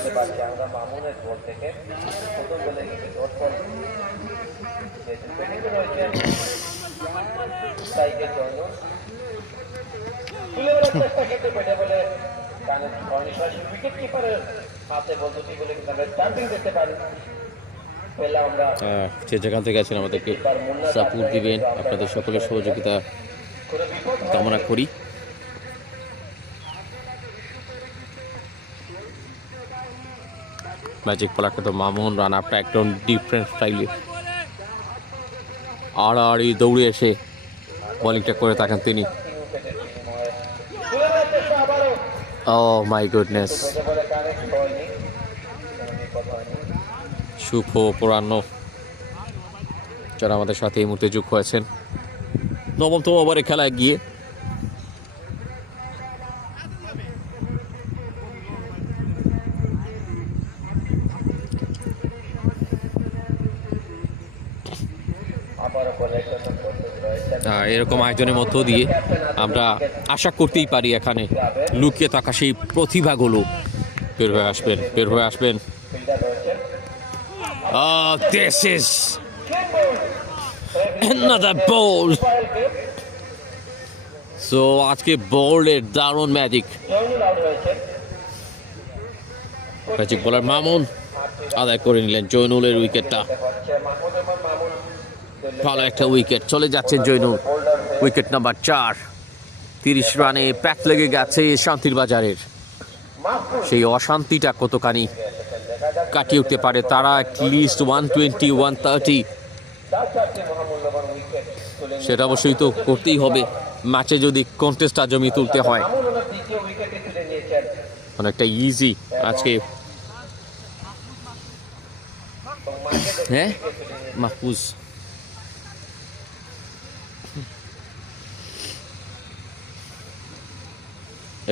আমরা মামুনের বল থেকে প্রথম বলে ডট বল ব্যাটিংয়ে রয়েছেন সাইকেল জয়নুল। তুলে বলার চেষ্টা কিন্তু ব্যাটে বলে কানে ধরনি, সরাসরি উইকেট কিপারের হাতে বল দুটি বলে কিন্তু আমরা স্টার্টিং দেখতে পারি। পেলাম আমরা যে যেখান থেকে আছেন আমাদেরকে সাপোর্ট দিবেন, আপনাদের সকলের সহযোগিতা করে বিপদ কামনা করি। ম্যাজিক বলারকে তো মামুন রান আপটা একদম ডিফারেন্ট স্টাইলে আড়াআড়ি দৌড়ে এসে বোলিংটা করে থাকেন তিনি। উইকেটের বিনিময়ে তুলে বলার চেষ্টা আবারও ও মাই গুডনেস, ব্যাটে বলে কানে হয়নি, কোনো বিপদ হয়নি। শুভ অপরাহ্ন যারা আমাদের সাথে এই মুহূর্তে যোগ হয়েছেন। নবমতম ওভারে খেলায় গিয়ে আবারও বলে একজন করতে রয়েছেন এরকম আয়োজনের মধ্য দিয়ে আমরা আশা করতেই পারি এখানে লুকিয়ে থাকা সেই প্রতিভাগুলো বের হয়ে আসবেন। ফিল্ডার রয়েছেন This is another ball. So আজকে বোল্ডের দারুণ ম্যাজিক। জয়নুল আউট হয়েছেন। ম্যাজিক বোলার মামুন আদায় করে নিলেন জয়নুলের উইকেটটা। ভালো একটা উইকেট, চলে যাচ্ছেন জয়নুল। Wicket number 4। 30 রানে প্যাক লেগে গেছে শান্তির বাজারের। সেই অশান্তিটা কতখানি কাটিয়ে উঠতে পারে তারা, অ্যাটলিস্ট 120 130, সেটা অবশ্যই তো করতেই হবে ম্যাচে যদি কন্টেস্টটা জমি তুলতে হয়। অনেকটা ইজি আজকে। হ্যাঁ, মাহফুজ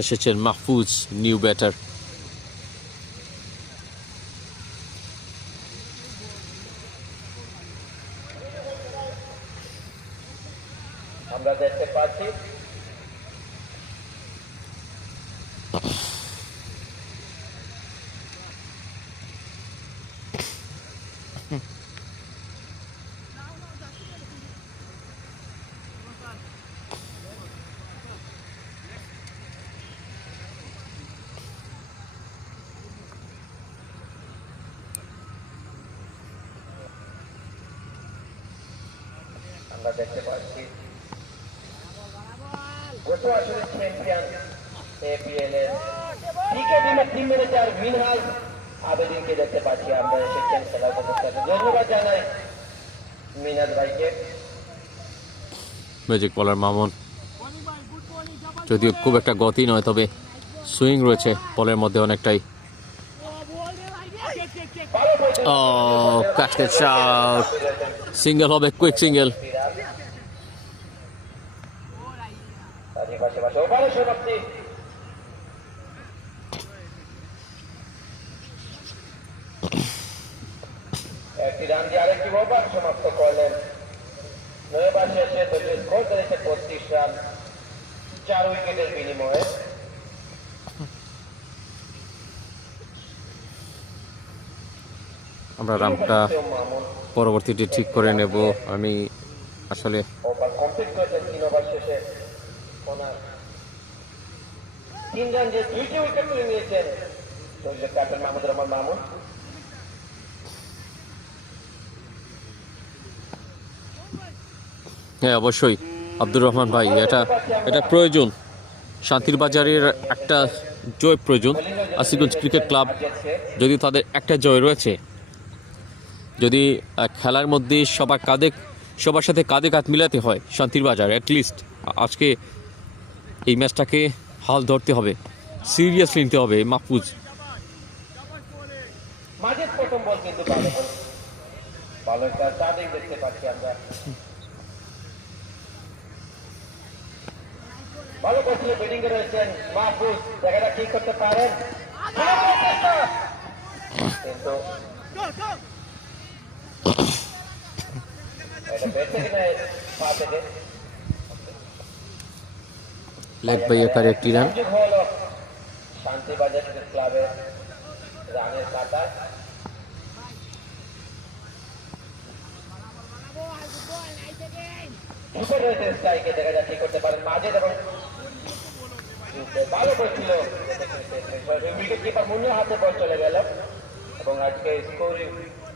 এসেছেন, মাহফুজ নিউ ব্যাটার। আমরা দেখতে পাচ্ছি গত আসলে চ্যাম্পিয়ন এপিএল এর টিম ম্যানেজার মিনহাজ আবেদিনকে দেখতে পাচ্ছি আমরা এসেছেন খেলার ব্যবস্থাতে। ধন্যবাদ জানাই মিনহাজ ভাইকে। ম্যাজিক বোলার মামুন যদিও খুব একটা গতি নয়, তবে সুইং রয়েছে বলের মধ্যে অনেকটাই। ক্যাচ শট, সিঙ্গেল হবে, কুইক সিঙ্গেল। ওভারের সমাপ্তি। একটি রান দিয়ে আরেকটি ওভার সমাপ্ত করলেন। 9 ওভার শেষে দলীয় স্কোর করেছে 32 রান 4 উইকেটের বিনিময়ে। আমরা রানটা পরবর্তীতে ঠিক করে নেব। আমি আসলে ওভার কমপ্লিট করেছেন 3 ওভার শেষে। ওনার 3 রান যে 2টি উইকেট তুলে নিয়েছেন দলীয় ক্যাপ্টেন মাহমুদুর রহমান মামুন। হ্যাঁ, অবশ্যই আব্দুর রহমান ভাই, এটা প্রয়োজন। শান্তির বাজারের একটা জয় প্রয়োজন। আশিগঞ্জ ক্রিকেট ক্লাব যদি তাদের একটা জয় রয়েছে, যদি খেলার মধ্যে সবার সাথে কাঁধে কাঁধ মিলাতে হয় শান্তির বাজার, অ্যাটলিস্ট আজকে এই ম্যাচটাকে হাল ধরতে হবে, সিরিয়াসলি নিতে হবে। মাহফুজ মাঝের প্রথম বল কিন্তু ভালো বল, ভালো একটা স্টার্টিং দেখতে পাচ্ছি আমরা। ভালো করছিল, ব্যাটিং এ রয়েছেন মাহফুজ, জায়গাটা ঠিক করতে পারেন কিন্তু এটা বেঁচে কিনা পা থেকে লেগ বাই একার একটি রান। হলো শান্তিবাজার ক্লাবের রানের কাটা। রয়েছে স্ট্রাইকে, দেখা যাচ্ছে করতে পারেন মাঝে, এবং ভালো করছিল উইকেট কিপার মুন্নুর হাতে বল চলে গেল। এবং আজকে স্কোরিং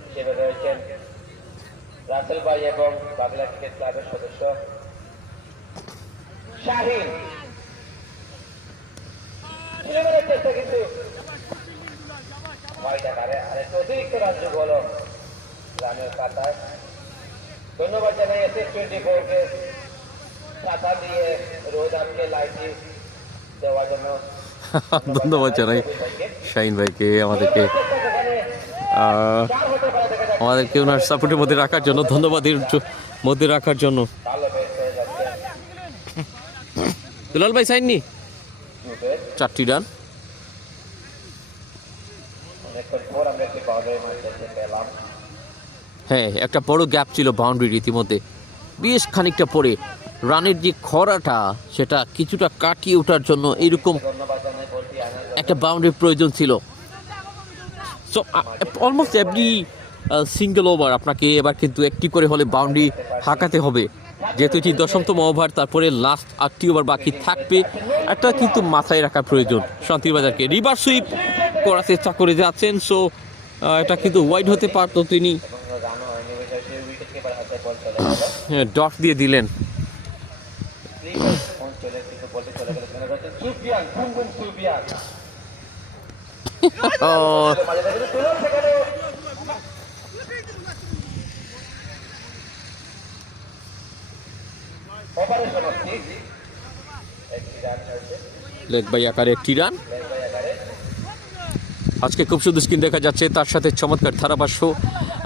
হিসেবে রয়েছেন রাসেল ভাই এবং বাংলা ক্রিকেট ক্লাবের সদস্য শাহিন। চেষ্টা কিন্তু আরেকটু অতিরিক্ত রান যোগ হলো রানের কাতায়। ধন্যবাদ জানাই SS24 কে ছাতা দিয়ে রোজ আজকে লাইভটি দেওয়ার জন্য। ধন্যবাদ জানাই শাহিন ভাইকে, আমাদেরকে ওনার সাপোর্টের মধ্যে রাখার জন্য, ধন্যবাদের মধ্যে রাখার জন্য। ভালো বেশ হয়ে যাচ্ছে। দুলাল ভাই সাইননি 4টি রান। অনেকক্ষণ পর আমরা একটি বাউন্ডারি মার দেখতে পেলাম। হ্যাঁ, একটা বড় গ্যাপ ছিল বাউন্ডারির ইতিমধ্যে, বেশ খানিকটা পরে রানের যে খরাটা সেটা কিছুটা কাটিয়ে ওঠার জন্য এরকম ধন্যবাদ জানাই বলছি একটা বাউন্ডারির প্রয়োজন ছিল। So almost every single over আপনাকে এবার কিন্তু একটি করে হলে বাউন্ডারি হাঁকাতে হবে, যেহেতু এটি 10তম ওভার, তারপরে লাস্ট 8টি ওভার বাকি থাকবে। একটা কিন্তু মাথায় রাখা প্রয়োজন শান্তির বাজারকে। রিভার সুইপ করার চেষ্টা করে যাচ্ছেন। সো এটা কিন্তু ওয়াইড হতে পারতো, তিনি ডট দিয়ে দিলেন। সুফিয়ান গুনগুন সুফিয়ান ও লেগ বাই আকারে একটি রান। আজকে খুব সুন্দর স্ক্রিন দেখা যাচ্ছে, তার সাথে চমৎকার ধারাভাষ্য।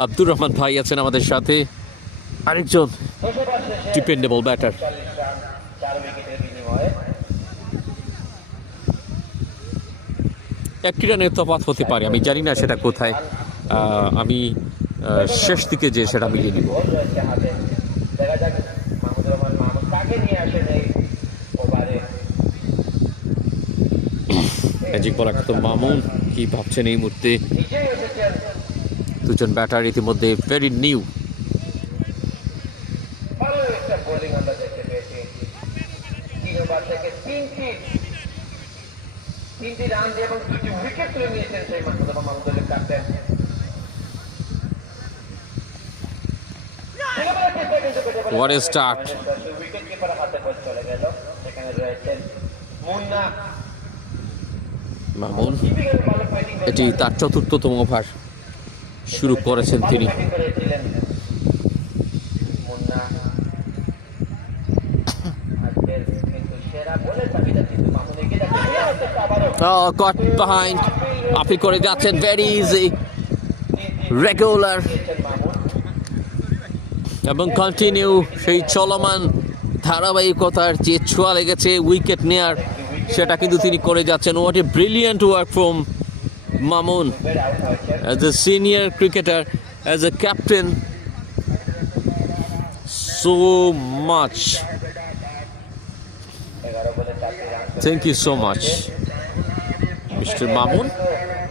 আব্দুর রহমান ভাই আছেন আমাদের সাথে, আরেকজন ডিপেন্ডেবল ব্যাটার। 4 উইকেটের বিনিময়ে একটি রানের তফাৎ হতে পারে, আমি জানি না সেটা কোথায়। আমি শেষ দিকে যে সেটা মিলিয়ে নিব। বল রয়েছে হাতে, দেখা যাক মাহমুদুর রহমান মাহমুদ কাকে নিয়ে আসেন এই ওভারে। ম্যাজিক বলার তো মামুন কি ভাবছেন এই মুহূর্তে? নিজেই এসেছেন, দুজন ব্যাটার ইতিমধ্যে ভেরি নিউ। ভালো একটা বোলিং আমরা দেখতে পেয়েছি। 3 ওভার থেকে 3টি রান দিয়ে এবং 2টি উইকেট তুলে নিয়েছেন সেই মাহমুদুর রহমান মাহমুদের captain. What a start! Wicket keeper হাতে বল চলে গেল, সেখানে রয়েছেন মুন্না। মামুন এটি তার চতুর্থতম ওভার শুরু করেছেন তিনি। করেছিলেন মুন্না, আজকের কিন্তু সেরা বলের চাবিটা কিন্তু মামুন এগিয়ে যাচ্ছে আবারও। Caught behind, আপিল করে যাচ্ছেন, ভেরি ইজি, রেগুলার এবং কন্টিনিউ সেই চলমান ধারাবাহিকতার যে ছোঁয়া লেগেছে উইকেট নেয়ার, সেটা কিন্তু তিনি করে যাচ্ছেন। What a brilliant work from Mamun as a senior cricketer, as a captain, so much. Thank you so much mister Mamun.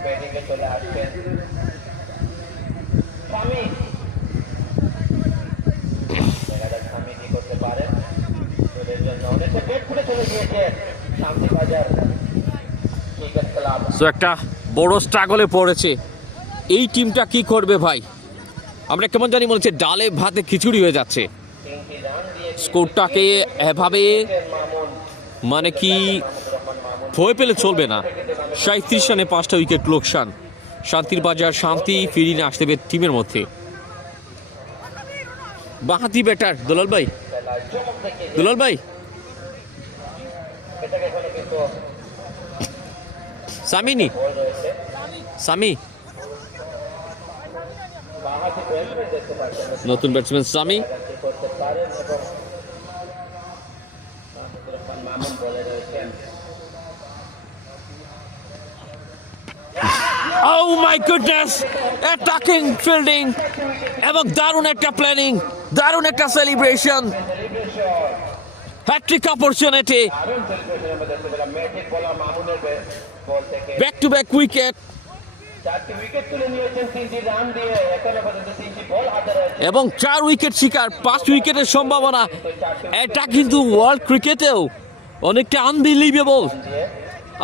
ব্যাটিংয়ে চলে আসছেন স্বামী, দেখা যাক স্বামী কি করতে পারেন। ওদের জন্য অনেকটা বেট ফুটে চলে গিয়েছে শান্তিবাজার ক্রিকেট ক্লাব। সো একটা বড় স্ট্রাগলে পড়েছে এই টিমটা, কি করবে ভাই? আমরা কেমন জানি মনে হচ্ছে ডালে ভাতে খিচুড়ি হয়ে যাচ্ছে। 3টি রান দিয়ে স্কোরটাকে এভাবে মামুন, মানে কি ভয় পেলে চলবে না। 37 রানে 5টা উইকেট লোকসান। শান্তির বাজার শান্তি ফিরিয়ে আসতে হবে টিমের মধ্যে। বাহাতি ব্যাটার দুলাল ভাই, দুলাল ভাই এটাকে এখানে কিন্তু সামিনি বল রয়েছে, সামি, বাহাতি ব্যাটসম্যান দেখতে পাচ্ছেন নতুন ব্যাটসম্যান সামি। কি করতে পারেন এবং মাহমুদুর রহমান মামুন বলে রয়েছেন। Oh my goodness! Attacking fielding এবং দারুণ একটা প্ল্যানিং, দারুণ একটা সেলিব্রেশন, হ্যাট্রিক অপরচুনিটি, দারুণ সেলিব্রেশনের মধ্যে দেখতে পেলাম ম্যাজিক বলার মামুনের বল থেকে ব্যাক টু ব্যাক উইকেট 4টি উইকেট তুলে নিয়েছেন 3টি রান দিয়ে। এখনো পর্যন্ত 3টি বল হাতে রয়েছে। এবং 4 উইকেট শিকার, 5 উইকেটের সম্ভাবনা। এটা কিন্তু ওয়ার্ল্ড ক্রিকেটেও অনেকটা আনবিলিভেবল।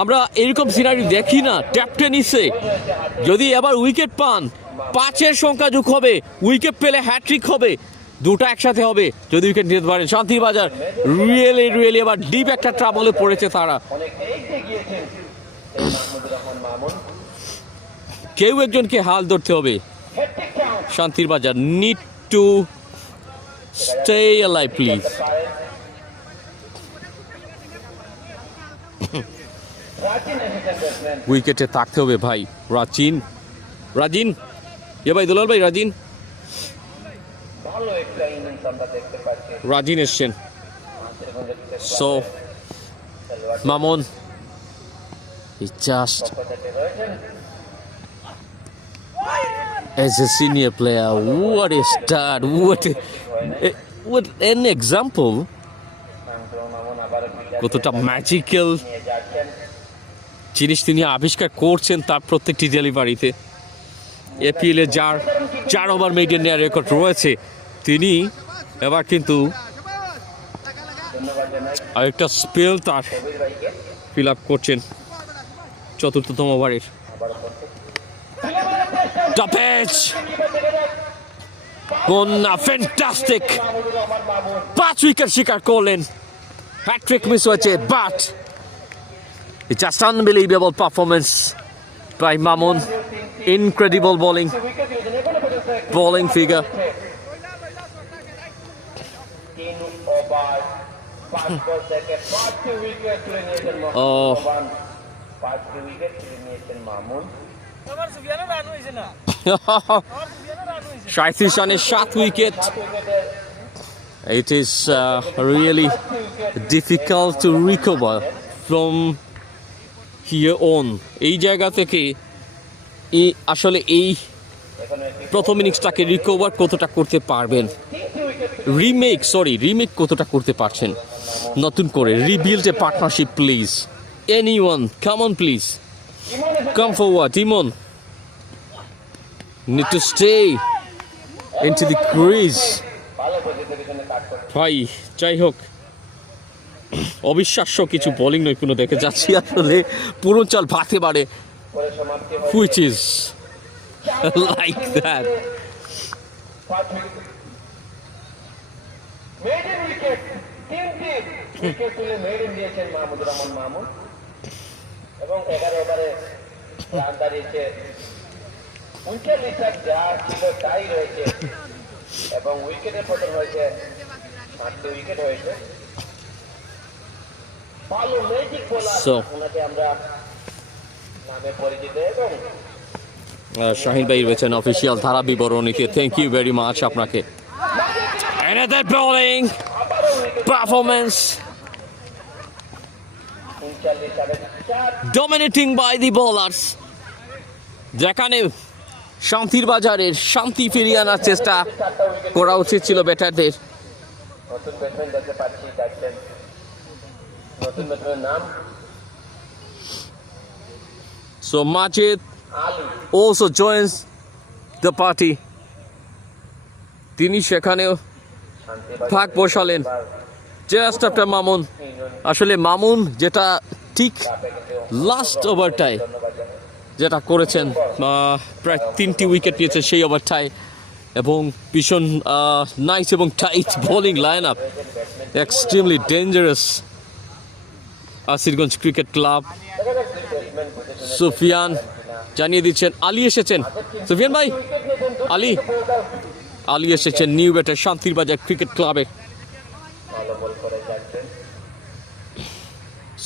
আমরা এরকম সিনারি দেখি না ট্যাপ টেনিসে। যদি এবার উইকেট পান, 5-এর সংখ্যা যোগ হবে, উইকেট পেলে হ্যাট্রিক হবে, দুটো একসাথে হবে যদি উইকেট নিতে পারেন। শান্তির বাজার রিয়েলি এবার ডিপ একটা ট্রাবলে পড়েছে তারা। অনেকটা এগিয়ে গিয়েছেন এই মাহমুদুর রহমান মামুন। কেউ একজনকে হাল ধরতে হবে। হ্যাট্রিক চান্স শান্তির বাজার need to stay alive please. Rajin এসেছেন ব্যাটসম্যান। উইকেটে থাকতে হবে ভাই। রাজিন ভাই দুলাল ভাই, রাজিন ভালো একটা ইনিংস আমরা দেখতে পাচ্ছি। রাজিন এসছেন। সো মামুন জাস্ট রয়েছেন as a senior player, what a start, what an example, Mahmudur Mamun আবার কতটা ম্যাজিক্যাল নিয়ে যাচ্ছেন। জিনিস তিনি আবিষ্কার করছেন তার প্রত্যেকটি ডেলিভারিতে। এপিএলে যার 4 ওভার মেইডেন নেওয়ার রেকর্ড রয়েছে, তিনি এবার কিন্তু আরেকটা স্পেল তার ফিল আপ করছেন 4র্থতম ওভারের। Stoppage! Fantastic! 5 উইকেট শিকার করলেন, হ্যাট্রিক মিস হয়েছে, but it's just unbelievable performance by Mamun. Incredible bowling figure. 3 over 5 বল থেকে 5টি উইকেট তুলে নিয়েছেন Oh. 5টি উইকেট তুলে নিয়েছেন মামুন। সাঁইত্রিশ রানে 7 wicket. It is really difficult to recover from here on. এই জায়গা থেকে আসলে এই প্রথম ইনিংসটাকে রিকভার কতটা করতে পারবেন, রিমেক কতটা করতে পারছেন, নতুন করে rebuild a partnership please, anyone come on please, come forward, Emon need to stay into the crease. ভাই যাই হোক, অবিশ্বাস্য কিছু বোলিং নৈপুণ্য দেখে যাচ্ছি আসলে, পুরো চাল ভাতে পারে, which is like that. Maiden wicket 3টি উইকেট তুলে মেইডেন দিয়েছেন মাহমুদুর রহমান মামুন এবং 11 ওভারে রান দাঁড়িয়েছে 39 রান, যা ছিল তাই রয়েছে এবং উইকেটের পতন হয়েছে 8টি উইকেট হয়েছে। ভালো ম্যাজিক বোলার, So, ওনাকে আমরা নামে পরিচিত এবং শাহিন ভাই রয়েছেন অফিসিয়াল ধারা বিবরণীতে, থ্যাংক ইউ ভেরি মাচ আপনাকে। Another bowling performance 39 রানে 4 dominating by the bowlers, যেখানে শান্তির বাজারের শান্তি ফিরিয়ে আনার চেষ্টা করা উচিত ছিল ব্যাটারদের। নতুন ব্যাটসম্যান দেখতে পাচ্ছি, দেখছেন নতুন ব্যাটসম্যানের নাম So Majid Ali. also joins the party. তিনি সেখানেও ভাগ বসালেন জাস্ট আফটার মামুন। আসলে মামুন যেটা ঠিক লাস্ট ওভারটায় যেটা করেছেন, প্রায় 3টি উইকেট নিয়েছে সেই ওভারটায়, এবং ভীষণ নাইস এবং tight bowling line up, extremely dangerous. Asirganj cricket club Sufian জানিয়ে দিচ্ছেন আলী এসেছেন। সুফিয়ান ভাই, আলী এসেছেন নিউ ব্যাটার শান্তির বাজার ক্রিকেট ক্লাবে।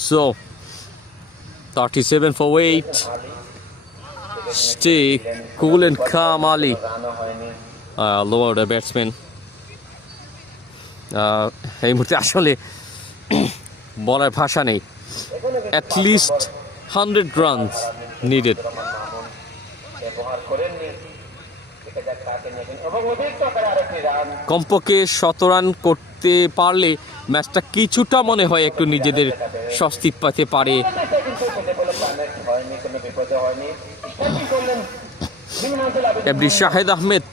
So 37 for 8. Stay cool and calm, Ali. Lower the batsman. এই মুহূর্তে আসলে বলার ভাষা নেই। At least 100 runs needed. ব্যবহার করেননি, এটা যা কাটে নিয়েছেন এবং অতিরিক্ত আকারে আরেকটি রান। কমপক্ষে 100 রান করতে পারলে ম্যাচটা কিছুটা মনে হয় একটু নিজেদের স্বস্তি পেতে পারে। কিন্তু পেতে বলে কানেক্ট হয়নি, কোনো বিপদে হয়নি। স্টার্টিং করলেন এমডি শাহেদ আহমেদ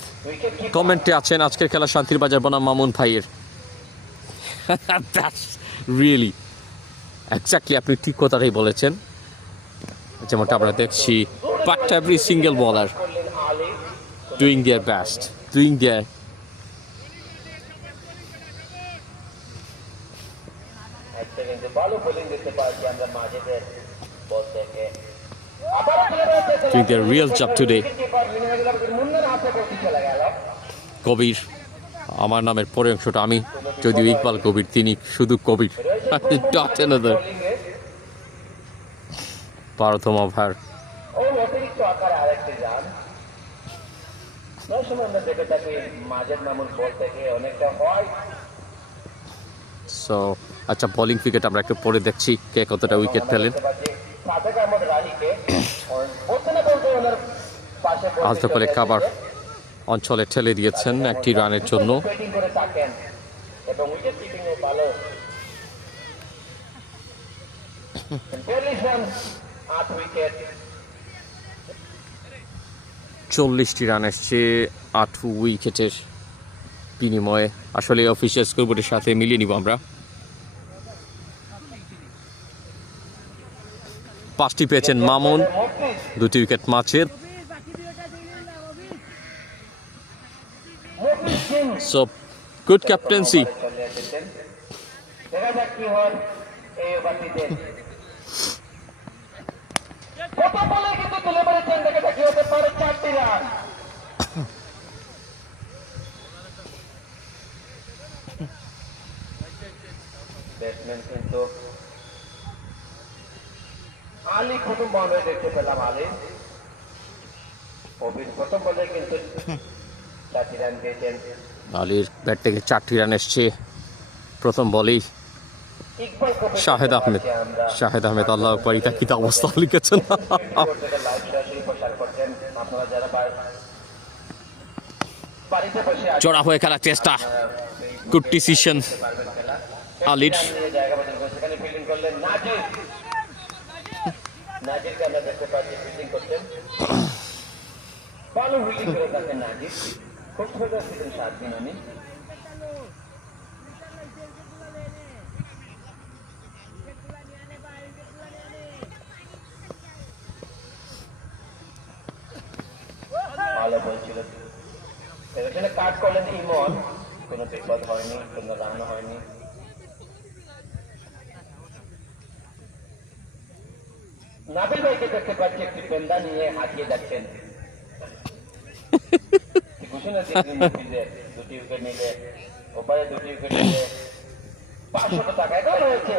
কমেন্টে আছেন আজকের খেলা শান্তির বাজার বনাম মামুন ভাইয়ের। That's really exactly, আপনি ঠিক কথাটাই বলেছেন, যেমনটা আমরা দেখছি। বাট এভরি সিঙ্গেল বলার করলেন Ali, doing their best, doing their একটা কিন্তু ভালো বোলিং দেখতে পাচ্ছি আমরা মাঝেদের বল থেকে। আবারও চলে রয়েছে doing their real job today. Keeper Minajul মুন্নার হাতে বলটি চলে গেল। কবির, আমার নামের পরের অংশটা আমি, যদিও ইকবাল কবির, তিনি শুধু কবির। Not another 12তম ওভার। ও অতিরিক্ত আকারে আরেকটি রান। সময় আমরা দেখে থাকি মাঝের মামুন বল থেকে অনেকটা হয়। সো আচ্ছা, বোলিং উইকেট আমরা একটু পরে দেখছি কে কতটা উইকেট ফেলেন। সাদেক আহমদ রানীকে বলতে না বলতে ওনার পাশে আলতো করে কাবার অঞ্চলে ঠেলে দিয়েছেন একটি রানের জন্য। ব্যাটিং করে থাকেন এবং উইকেট কিপিংও ভালো। 40 রান 8 উইকেট। 40টি রান এসছে 8 উইকেটের বিনিময়ে। আসলে অফিসিয়াল স্কোরবোর্ডের সাথে মিলিয়ে নিব আমরা। 5টি পেয়েছেন মামুন, মুফতি দুটি উইকেট মাছের। So good captaincy. দেখা যাক কি হয় এই ওভারটিতে। প্রথম বলে কিন্তু তুলে মেরেছেন, দেখা যাক কি হতে পারে। 4টি রান। ব্যাটসম্যান কিন্তু আলী প্রথম বলে দেখতে পেলাম। আলী প্রথম বলে কিন্তু 4টি রান পেয়েছেন। আলীর ব্যাট থেকে 4টি রান এসছে প্রথম বলেই। ইকবাল কবির শাহেদ আহমেদ, শাহেদ আহমেদ আল্লাহ আকবার, এটা কি অবস্থা লিখেছেন। লাইভ সরাসরি প্রচার করছেন। আপনারা যারা বাড়িতে বসে আছেন জোড়া হয়ে খেলার চেষ্টা, গুড ডিসিশন পারবেন খেলা। আলীর। নিয়ে জায়গা বদল করে সেখানে ফিল্ডিং করলেন নাজির। নাজিরকে আমরা দেখতে পাচ্ছি ফিল্ডিং করছেন। ভালো ফিল্ডিং করে থাকেন নাজির। খুব সুন্দর ছিলেন 7 দিন উনি। ভালো বলছিল। এখানে কাট করলেন ইমন, কোনো বিপদ হয়নি, কোনো রান হয়নি। নাবিল ভাইকে দেখতে পাচ্ছি একটি পেন্দা নিয়ে হাঁটিয়ে যাচ্ছেন। ঘোষণা দিয়েছেন দুটি উইকেট নিলে, ওপারে 2টি উইকেট নিলে 500 টাকা এটাও রয়েছে।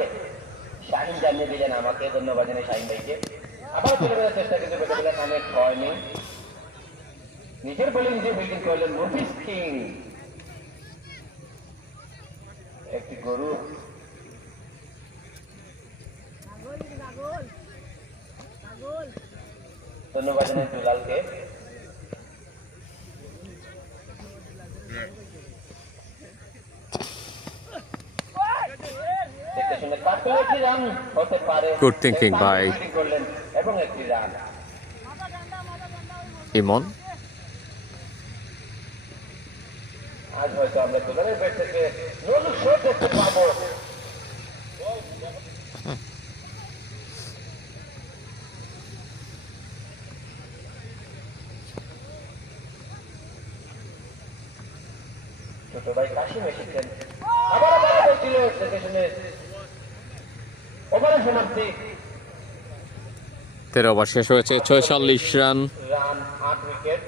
শাহিন জানিয়ে দিলেন আমাকে, ধন্যবাদ জানাই শাহিন ভাইকে। আবার চলে যাওয়ার চেষ্টা কিন্তু বেটাগুলো কানেক্ট হয়নি। নিজের বলে নিজে ফিল্ডিং করলেন মুফিস কিং। একটি গরু ধন্যবাদ জানাই দুলালকে। দেখতে শুনে কাট করে একটি রান হতে পারে। Good thinking by ফিল্ডিং করলেন এবং একটি রান। ইমন। আজ হয়তো আমরা দুলালের ব্যাট থেকে নলু শট দেখতে পাবো। ছোট ভাই কাশিম এসেছেন। আবার বলছিল দেখে শুনে ওভারের সমাপ্তি। 13 ওভার শেষ হয়েছে, 46 রান, রান 8 উইকেট।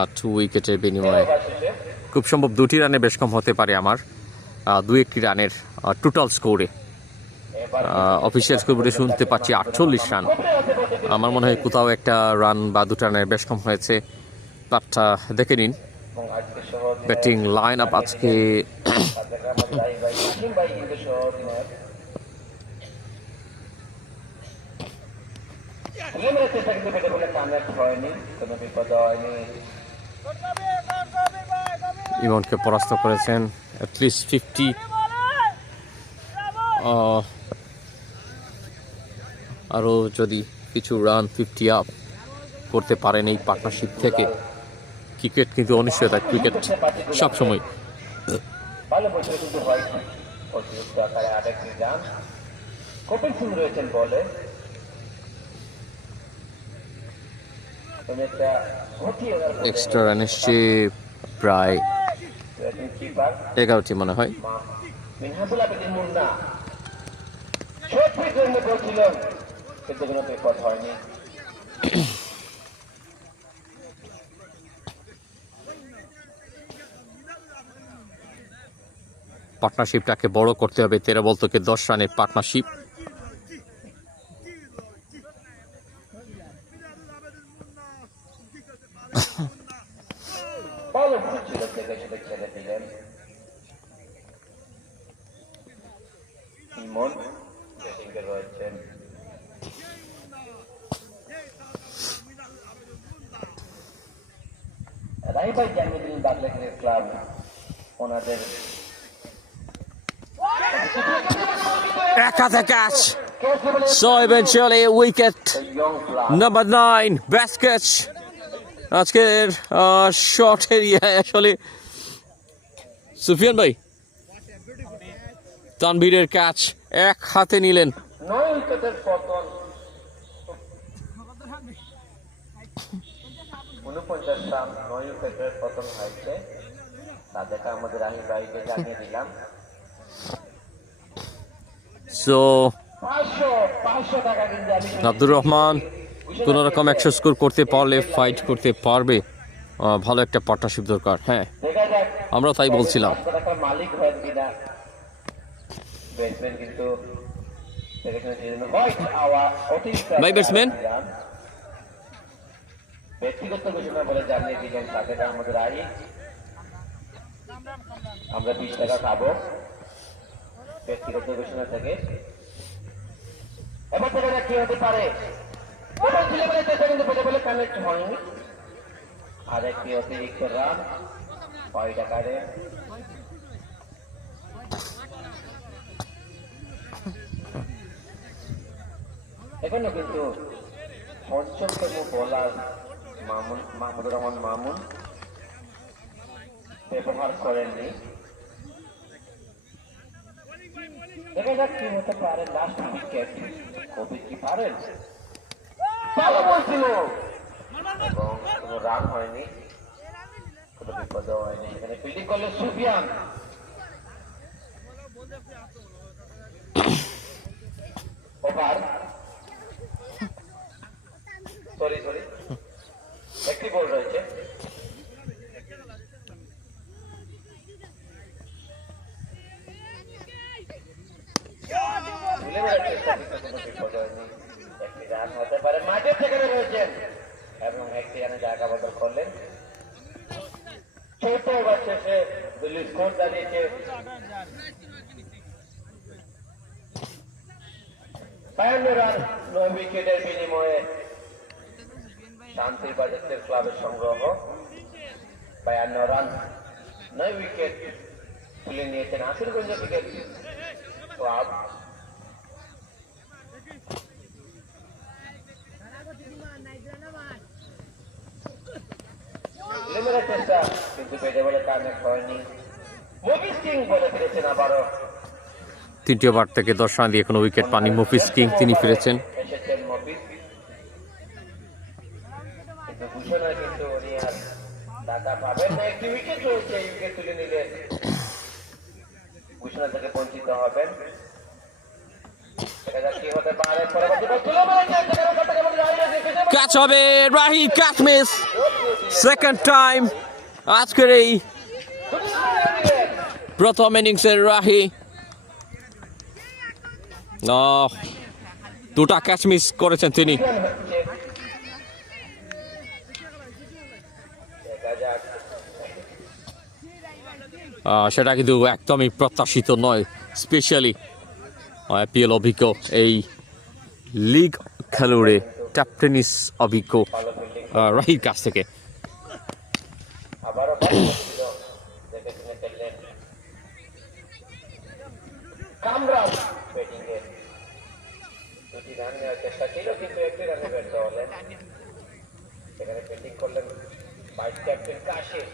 8 উইকেটের বিনিময়ে ওভার শেষে খুব সম্ভব 2টি রানে বেশ কম হতে পারে আমার 2-1টি রানের টোটাল স্কোরে। অফিসিয়াল স্কোরে শুনতে পাচ্ছি 48 রান। আমার মনে হয় কোথাও একটা রান বা 2টা রানের বেশ কম হয়েছে। বাট দেখে নিন এবং আজকে সহজ ব্যাটিং লাইন আপ আজকে। কাশিম ভাই কিন্তু সহজ নয়। গেমের চেষ্টা কিন্তু বেটে বলে কানেক্ট হয়নি, কোনো বিপদ হয়নি। ইমনকে পরাস্ত করেছেন অ্যাটলিস্ট 50। আরও যদি কিছু রান 50 আপ করতে পারেন এই পার্টনারশিপ থেকে, ক্রিকেট কিন্তু অনিশ্চয়তা, ক্রিকেট সবসময়। ভালো বছর কিন্তু হয় অতিরিক্ত আকারে আরেকটি রান। কপিল সিং রয়েছেন বলে। একটা ঘটিয়ে এক্সট্রা রান এসছে প্রায় 11টি মনে হয়। মিনহাজুল আবেদিন মুন্না শর্ট পিচ জন্য বলছিলেন, কিন্তু কোনো বিপদ হয়নি। পার্টনারশিপটাকে বড় করতে হবে। 13 বল থেকে 10 রানের পার্টনারশিপ। ভালো বলছিল, দেখে সেটা ছেড়ে দিলেন। ইমন ব্যাটিংয়ে রয়েছেন। রাইভাই জানিয়ে দিলেন বাংলা ক্রিকেট ক্লাব ওনাদের Ekata catch. So eventually wicket number 9 best catch আজকের শর্ট এরিয়ায়। আসলে সুফিয়ান ভাই তানভীরের ক্যাচ এক হাতে নিলেন। 9 উইকেটের পতন। 49 রান 9 উইকেটের পতন হয়েছে। তাদেরকে আমাদের রাহি ভাইকে জানিয়ে দিলাম। সো 500 টাকা কিন্তু আমি আব্দুর রহমান কোন রকম 100 স্কোর করতে পারলে ফাইট করতে পারবে। ভালো একটা পার্টনারশিপ দরকার। হ্যাঁ, দেখা যাক আমরা তাই বলছিলাম। 500 টাকার মালিক হয় কিনা। ব্যাটসম্যান কিন্তু ভাই ব্যাটসম্যান ব্যক্তিগত ঘোষণা বলে জানিয়ে দিলেন সাকিব আহমেদ রাহি। আমরা 20 টাকা খাবো ব্যক্তিগত ঘোষণা থেকে। এবার থেকে কি হতে পারে, কিন্তু পেটে বলে কানেক্ট হয়নি। আর একটি অতিরিক্ত রান 6 টাকারে। এখনো কিন্তু পঞ্চমতম বোলার মাহমুদুর রহমান মামুন ব্যবহার করেননি। দেখা যাক কি হতে পারে লাস্ট উইকেট। কবি কি পারেন, ভালো বলছিল এবং কোনো রান হয়নি, কোনো বিপদ হয়নি। এখানে ফিল্ডিং করলে সুফিয়ান। ওভার সরি একটি বল রয়েছে। একটি রান হতে পারে, মাঠের সেখানে রয়েছেন এবং একটি রানে জায়গা বদল করলেন। ছোট ওভার শেষে দিল্লি স্কোর দাঁড়িয়েছে 52 রান 9 উইকেটের বিনিময়ে শান্তির বাজার ক্লাবের সংগ্রহ। 52 রান 9 উইকেট তুলে নিয়েছেন আসিরগঞ্জ ক্রিকেট ক্লাব। লিমিটেড চেষ্টা কিন্তু পেটে বলে কানেক্ট হয়নি। মুভিস কিং বলে ফিরেছেন আবারও। তৃতীয় বার থেকে 10 রান দিয়ে কোনো উইকেট পানি মফিজ কিং, তিনি ফিরেছেন। এসেছেন মফিজ, কিন্তু ঘোষণা কিন্তু উনি আর টাকা পাবেন না। একটি উইকেট রয়েছে, উইকেট তুলে নিলে ঘোষণা থেকে বঞ্চিত হবেন। দেখা যাক কি হতে পারে। ক্যাচ হবে, Rahi catch miss, second time আজকের এই প্রথম ইনিংসের রাহি দুটা ক্যাচ মিস করেছেন তিনি। সেটা কিন্তু একদমই প্রত্যাশিত নয়, স্পেশালি আইপিএল অভিজ্ঞ এই লিগ খেলুড়ে ট্যাপ টেনিস অভিজ্ঞ রাহির কাছ থেকে। আবারও দেখে শুনে খেললেন কামরান। ব্যাটিং এ 2টি রান নেওয়ার চেষ্টা ছিল কিন্তু একটি রানে ব্যর্থ হলেন। সেখানে ব্যাটিং করলেন ভাইস ক্যাপ্টেন কাশিম।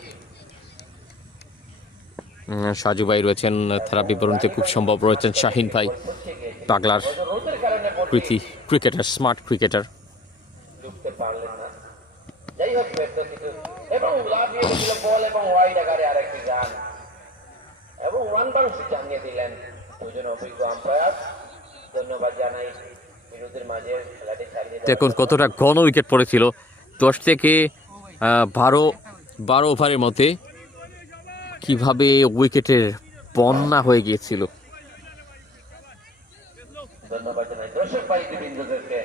সাজু ভাই রয়েছেন, থেরাপি বরণীতে খুব সম্ভব রয়েছেন শাহিন ভাই, পাগলার প্রীতি ক্রিকেটার, স্মার্ট ক্রিকেটার। ঢুকতে পারলেন না, যাই হোক ব্যর্থ কিছু এবং লাভিয়ে গেছিল বল এবং ওয়াইড আকারে আরেকটি রান এবং রান বাউন্স জানিয়ে দিলেন দুজন অভিজ্ঞ আম্পায়ার। ধন্যবাদ জানাই বিরোধীর মাঝে খেলাটি চালিয়ে দেখুন কতটা ঘন উইকেট পড়েছিল, 10 থেকে 12 ওভারের মধ্যে কিভাবে উইকেটের বন্যা হয়ে গিয়েছিল। ধন্যবাদ জানাই দর্শক ভাই বৃন্দদেরকে।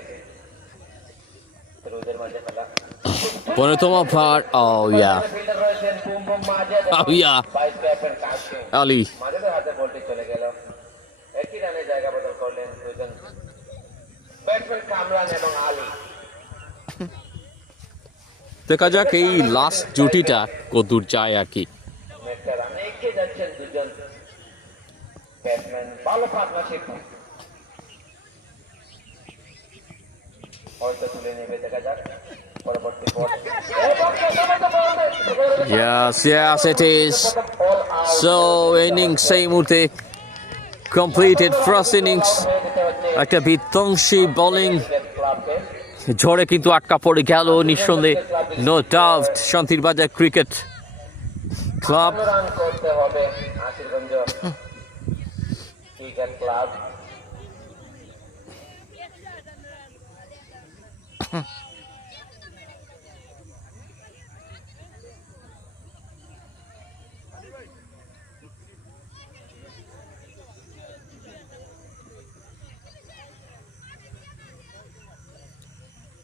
বিরোধীর মাঝে খেলা 15তম ওভার। ফিল্ডার রয়েছেন boom boom Majed, vice captain Kasim Ali মাজেদের হাতে বলটি চলে গেল। একই রানে জায়গা বদল করলেন দুজন ব্যাটসম্যান কামরান এবং আলী। দেখা যাক এই লাস্ট জুটিটা কতদূর যায় আর কি। একটা রানে এগিয়ে যাচ্ছেন দুজন ব্যাটসম্যান, ভালো পার্টনারশিপ হয়তো তুলে নেবে। দেখা যাক পরবর্তী বল। Yes, it is. So innings এই মুহূর্তে completed, first innings একটা বিধ্বংসী বোলিং ঝড়ে কিন্তু আটকা পড়ে গেল নিঃসন্দেহে, নো ডাউট, শান্তির বাজার ক্রিকেট ক্লাব। 58 রান করতে হবে আশিরগঞ্জ ক্রিকেট ক্লাব।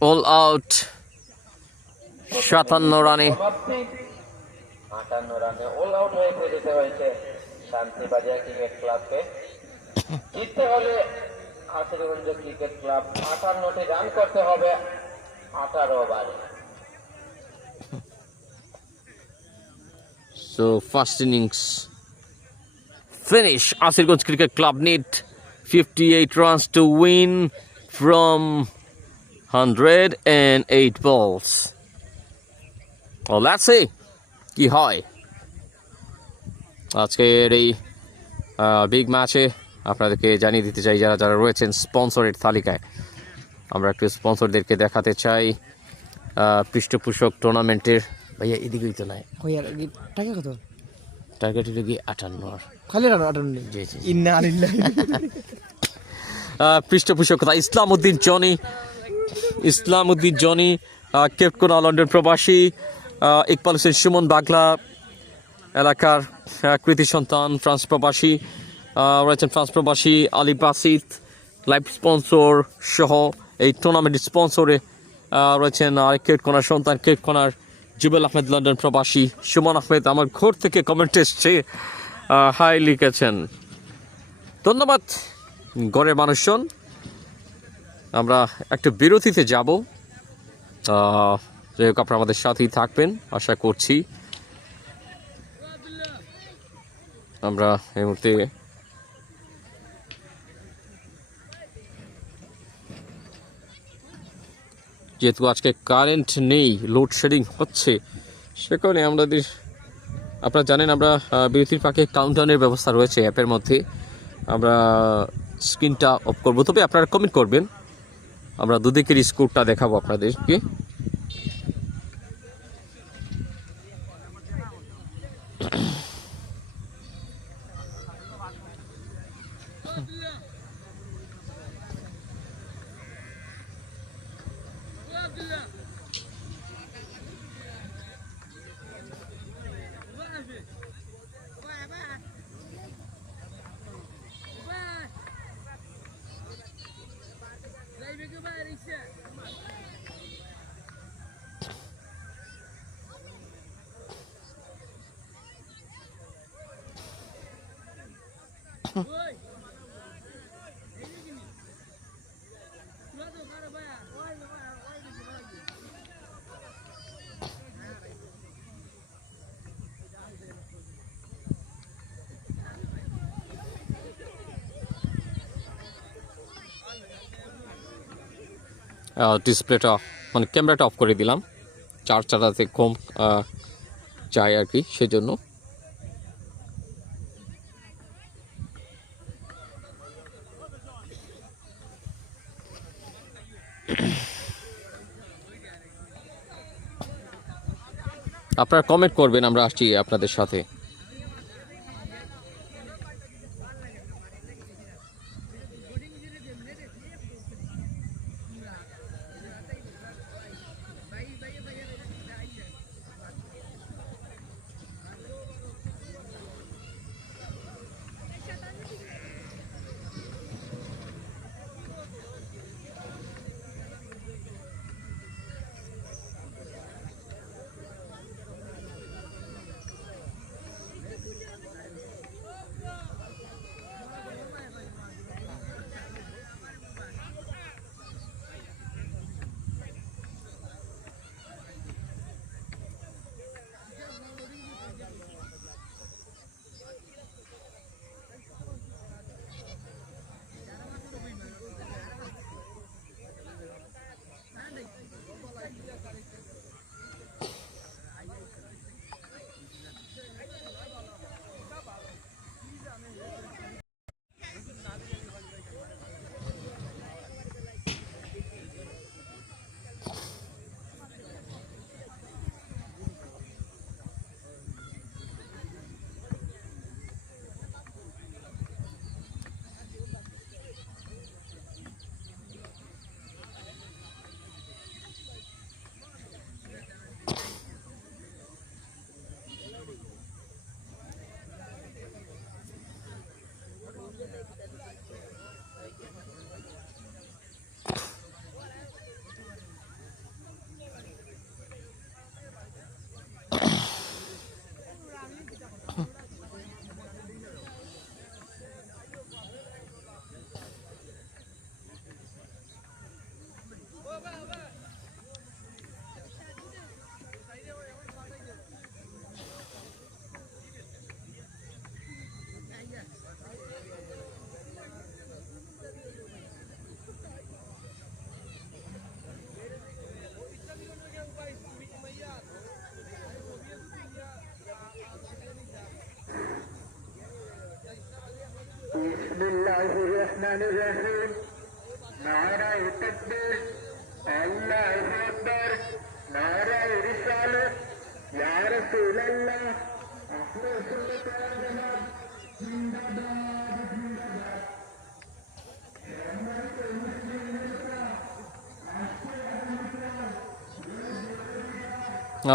অল আউট 57 রানে। সমাপ্তি 58 রানে অল আউট হয়ে যেতে হয়েছে শান্তিবাজার ক্রিকেট ক্লাবকে। জিততে হলে আশিরগঞ্জ ক্রিকেট ক্লাব 58টি রান করতে হবে 18 ওভারে। So first innings finish. Asirganj Cricket Club need 58 runs to win from 108 balls. Well, let's see কি হয় আজকের এই বিগ ম্যাচে। আপনাদেরকে জানিয়ে দিতে চাই যারা যারা রয়েছেন স্পন্সরের তালিকায়, আমরা একটু স্পন্সরদেরকে দেখাতে চাই। পৃষ্ঠপোষক টুর্নামেন্টের ভাইয়া এদিকেই তো নাই, টাকা কত? টার্গেট হলো গিয়ে 58। খালি রান 58। জি জি। ইন্না আলিল্লাহ। পৃষ্ঠপোষকতা ইসলাম উদ্দিন জনি, কেপ কোনা লন্ডন প্রবাসী, ইকবাল হোসেন সুমন বাগলা এলাকার কৃতি সন্তান ফ্রান্স প্রবাসী, রয়েছেন ফ্রান্স প্রবাসী আলী বাসিত, লাইভ স্পন্সর সহ এই টুর্নামেন্টের স্পন্সরে রয়েছেন কেপ কোনার সন্তান কেপ কোনার জুবেল আহমেদ লন্ডন প্রবাসী। সুমন আহমেদ আমার ঘর থেকে কমেন্ট এসছে, হাই লিখেছেন, ধন্যবাদ গড়ের মানুষজন। আমরা একটু বিরতিতে যাব, যাই হোক আপনারা আমাদের সাথেই থাকবেন আশা করছি। আমরা এই মুহূর্তে যেহেতু আজকে কারেন্ট নেই, লোডশেডিং হচ্ছে, সে কারণে আপনারা জানেন আমরা বিরতির ফাঁকে কাউন্টডাউনের ব্যবস্থা রয়েছে অ্যাপের মধ্যে, আমরা স্ক্রিনটা অফ করবো, তবে আপনারা কমেন্ট করবেন, আমরা দুদিকের স্কোরটা দেখাবো আপনাদেরকে। ডিসপ্লেটা মানে ক্যামেরাটা অফ করে দিলাম, চার্জ চালাতে কম চাই আর কি, সেজন্য। আপনারা কমেন্ট করবেন, আমরা আসছি আপনাদের সাথে।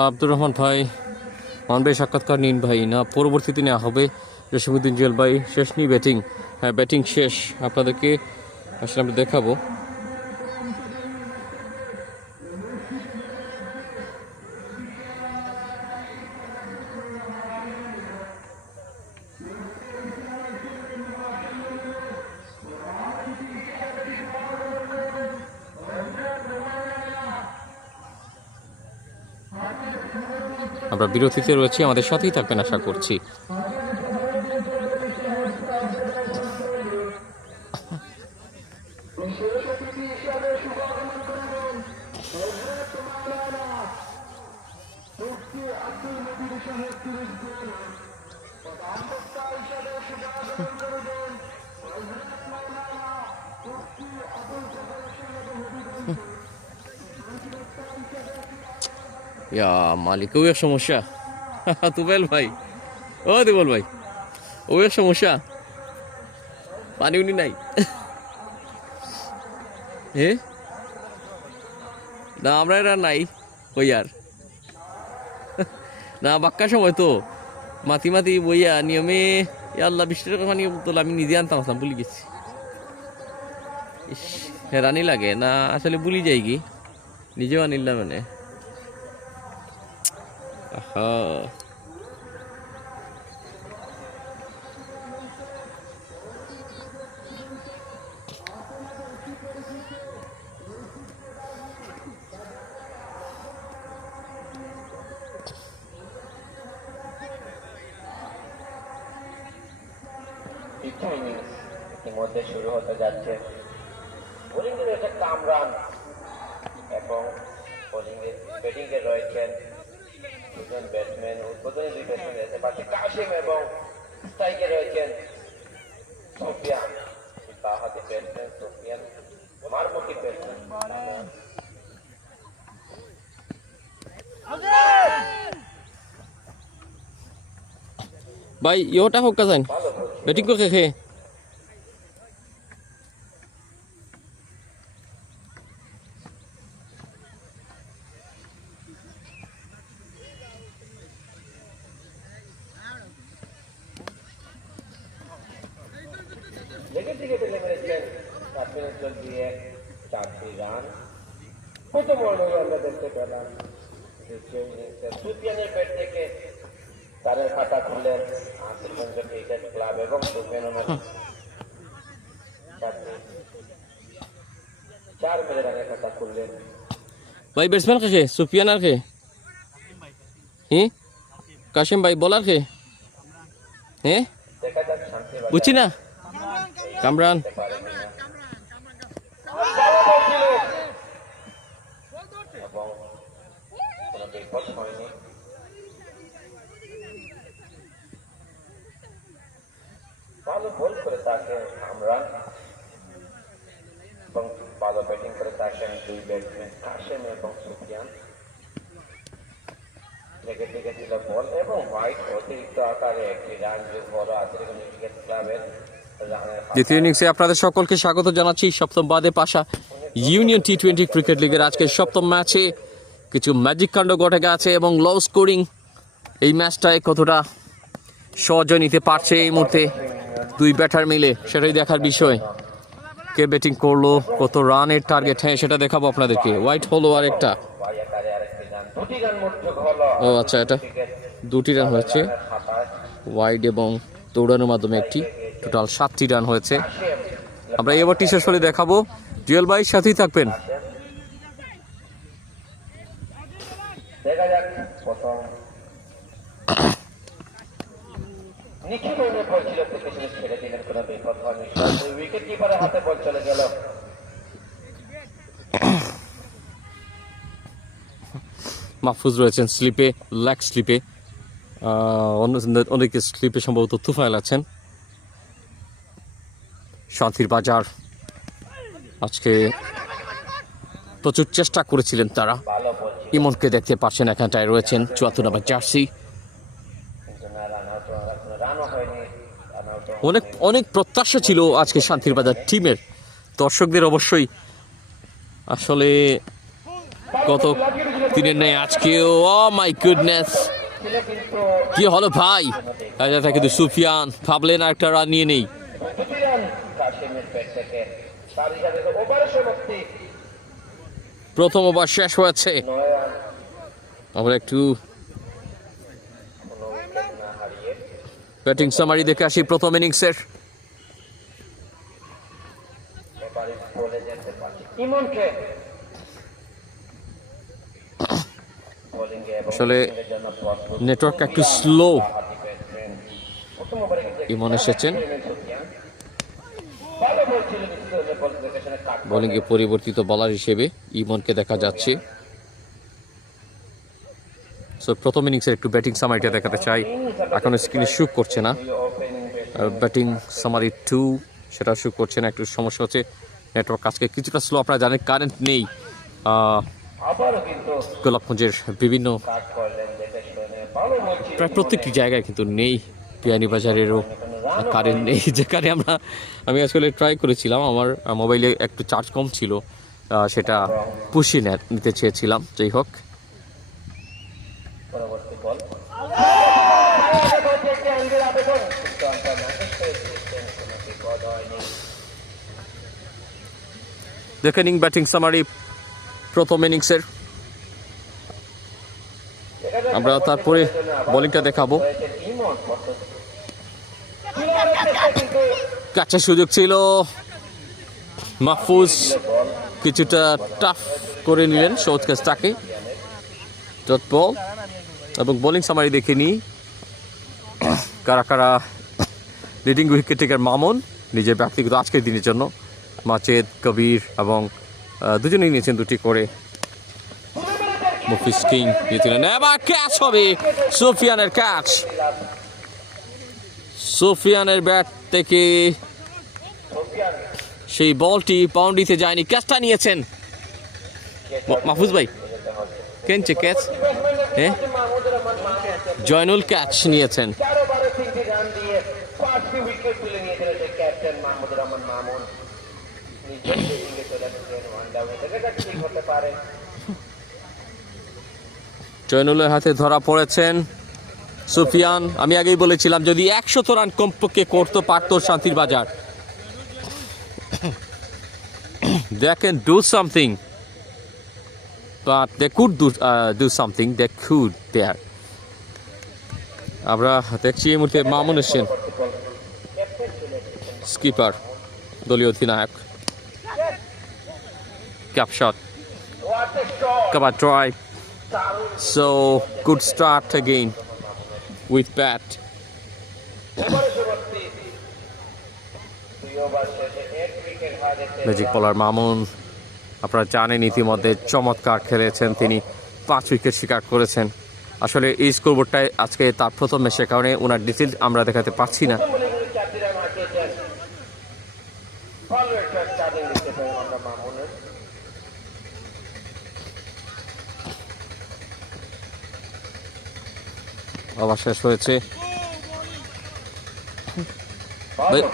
আব্দুর রহমান ভাই, মানবে সাক্ষাৎকার নিন ভাই, না পরবর্তীতে নেওয়া হবে? জসিমউদ্দিন জুয়েল ভাই, শেষ নি ব্যাটিং? হ্যাঁ, ব্যাটিং শেষ, আপনাদেরকে আসলে আমরা দেখাবো। আমরা বিরতিতে রয়েছি, আমাদের সাথেই থাকবেন আশা করছি। ইয়া মালিক, ওই এক সমস্যা। তুবেল ভাই, ও তুবেল ভাই, ওই এক সমস্যা, পানি উনি নাই। হে না, আমরা এরা নাই ওই আর না, বাক্কা সময় তো মাতি মাতি বইয়া নিয়মে আল্লাহ 20 টাকা পানি বোতল আমি নিজে আনতাম, আসলাম ভুলে গেছি। হেরানি লাগে না, আসলে ভুলি যাই কি, নিজেও আনিলাম মানে। দ্বিতীয় ইনিংস ইতিমধ্যে শুরু হতে যাচ্ছে। বোলিং এ রয়েছে কামরান এবং ব্যাটিং এ রয়েছেন দুজন ব্যাটসম্যান, উদ্বোধনী 2 ব্যাটসম্যান রয়েছে পাশে কাশিম, এবং স্ট্রাইকে রয়েছেন সুফিয়ান। বাঁহাতি ব্যাটসম্যান সুফিয়ান, মারমুখী ব্যাটসম্যান भाई योटा हो का बैटिंग को खे প্রথম ওভারে আমরা দেখতে পেলাম দ্বিতীয় ইনিংসে সুফিয়ানের ব্যাট থেকে তারের খাতা খুললেন আশিরগঞ্জ ক্রিকেট ক্লাব এবং সুফিয়ানের 4 মেরে রানের খাতা খুললেন। भाई बैट्समैन खे सुफियान आर खे हैं काशिम भाई बॉलर खे हैं দেখা যাক শান্তি বুঝছি না কামরান এবং কোনো বিপদ হয়নি। ভালো বল করে থাকেন কামরান এবং ভালো ব্যাটিং করে থাকেন 2 ব্যাটসম্যান কাশিম এবং সুফিয়ান। লেগে দিকে ছিল বল এবং হোয়াইট অতিরিক্ত আকারে একটি রান যোগ হলো আশিরগঞ্জ ক্রিকেট ক্লাবের রানের। দ্বিতীয় ইনিংসে আপনাদের সকলকে স্বাগত জানাচ্ছি সপ্তম বাদে পাশা ইউনিয়ন টি20 ক্রিকেট লিগের আজকের সপ্তম ম্যাচে কিছু ম্যাজিক কাণ্ড ঘটে গেছে এবং লো স্কোরিং এই ম্যাচটায় কতটা সহজে নিতে পারছে এই মুহূর্তে 2 ব্যাটার মিলে সেটাই দেখার বিষয়। কে ব্যাটিং করলো, কত রানের টার্গেট, হ্যাঁ সেটা দেখাবো আপনাদেরকে। হোয়াইট হলো আর একটা, ও আচ্ছা এটা 2টি রান হয়েছে ওয়াইড এবং দৌড়ানোর মাধ্যমে একটি, টোটাল 7টি রান হয়েছে। আমরা এবার টি শেষ হলে দেখাবো। জুয়েল ভাই সাথেই থাকবেন। দেখা যাক প্রথম নিখিল বল ছিল পিছনে ছেড়ে দিলেন, কোনো বিপদ হয়নি, উইকেট কিপারের হাতে বল চলে গেল। মাহফুজ রয়েছেন স্লিপে, লেগ স্লিপে, অনেকে স্লিপে সম্ভবত তুফাইল আছেন। শান্তির বাজার আজকে প্রচুর চেষ্টা করেছিলেন তারা। ইমনকে দেখতে পাচ্ছেন, এখানটায় রয়েছেন ৭৪ নম্বর জার্সি। অনেক অনেক প্রত্যাশা ছিল আজকে শান্তির বাজার টিমের, দর্শকদের অবশ্যই। আসলে কত দিনের নেই আজকেও। ও মাই গুডনেস, কি হলো ভাই? এটা কিন্তু সুফিয়ান ভাবলেন একটা রান নিয়ে নেই। প্রথম ওভার শেষ হয়েছে, আমরা একটু ব্যাটিং সামারি দেখে আসি প্রথম ইনিংসের। আসলে নেটওয়ার্ক একটু স্লো। ইমন এসেছেন, বোলিংয়ে পরিবর্তিত বলার হিসেবে ইমনকে দেখা যাচ্ছে। সো প্রথম ইনিংসের একটু ব্যাটিং সামারিটা দেখাতে চাই, এখন স্ক্রিনে শুট করছে না। ব্যাটিং সামারি 2 সেটা শুট করছে না, একটু সমস্যা হচ্ছে। নেটওয়ার্ক আজকে কিছুটা স্লো, আপনারা জানেন কারেন্ট নেই গোলাপগঞ্জের বিভিন্ন প্রায় প্রত্যেকটি জায়গায় কিন্তু নেই। বিয়ানীবাজারেরও কারেন্ট নেই, যেখানে আমি আসলে ট্রাই করেছিলাম, আমার মোবাইলে একটু চার্জ কম ছিল, সেটা পুষিয়ে নিতে চেয়েছিলাম। যাই হোক, দেখেন ব্যাটিং সামারি প্রথম ইনিংসের। আমরা তারপরে বোলিংটা দেখাবো। ক্যাচের সুযোগ ছিল, মাহফুজ কিছুটা টাফ করে নিলেন সহজ ক্যাচটাকে। ডট বল এবং বোলিং সামারি দেখে নিই কারা কারা লিডিং উইকেট টেকার মামুন নিজের ব্যক্তিগত আজকের দিনের জন্য, মাচেদ, কবির এবং দুজনেই নিয়েছেন 2টি করে। মুফিস কিং নিয়েছিলেন, এবার ক্যাচ হবে সুফিয়ানের ক্যাচ। সুফিয়ানের ব্যাট থেকে সেই বলটি বাউন্ডারিতে যায়নি, ক্যাচটা নিয়েছেন মাহফুজ ভাই। কেনছে ক্যাচ? হ্যাঁ, জয়নুল ক্যাচ নিয়েছেন। জয়নুলের হাতে ধরা পড়েছেন সুফিয়ান। আমি আগেই বলেছিলাম যদি 100 রান কমপক্ষে করতে পারত শান্তির বাজার, they can do something, but they could do something, they could there. আমরা দেখছি এই মুহূর্তে মামুন এসেছেন, স্কিপার, দলীয় অধিনায়ক। Cap shot, cover drive, so good start again with bat. Magic বলার মামুন আপনারা জানেন ইতিমধ্যে চমৎকার খেলেছেন তিনি, 5 উইকেট শিকার করেছেন। আসলে এই স্কোরবোর্ডটায় আজকে তার প্রথম ম্যাচের কারণে ওনার ডিটেল আমরা দেখাতে পারছি না। আবার শেষ হয়েছে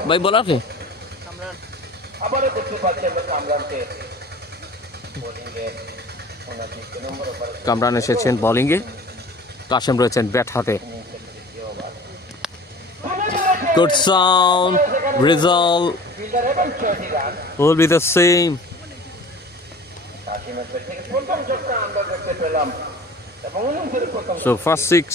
ভাই বলার কে কামরান এসেছেন বোলিংয়ে, কাশেম রয়েছেন ব্যাট হাতে। Good sound, result will be the same. So first 6.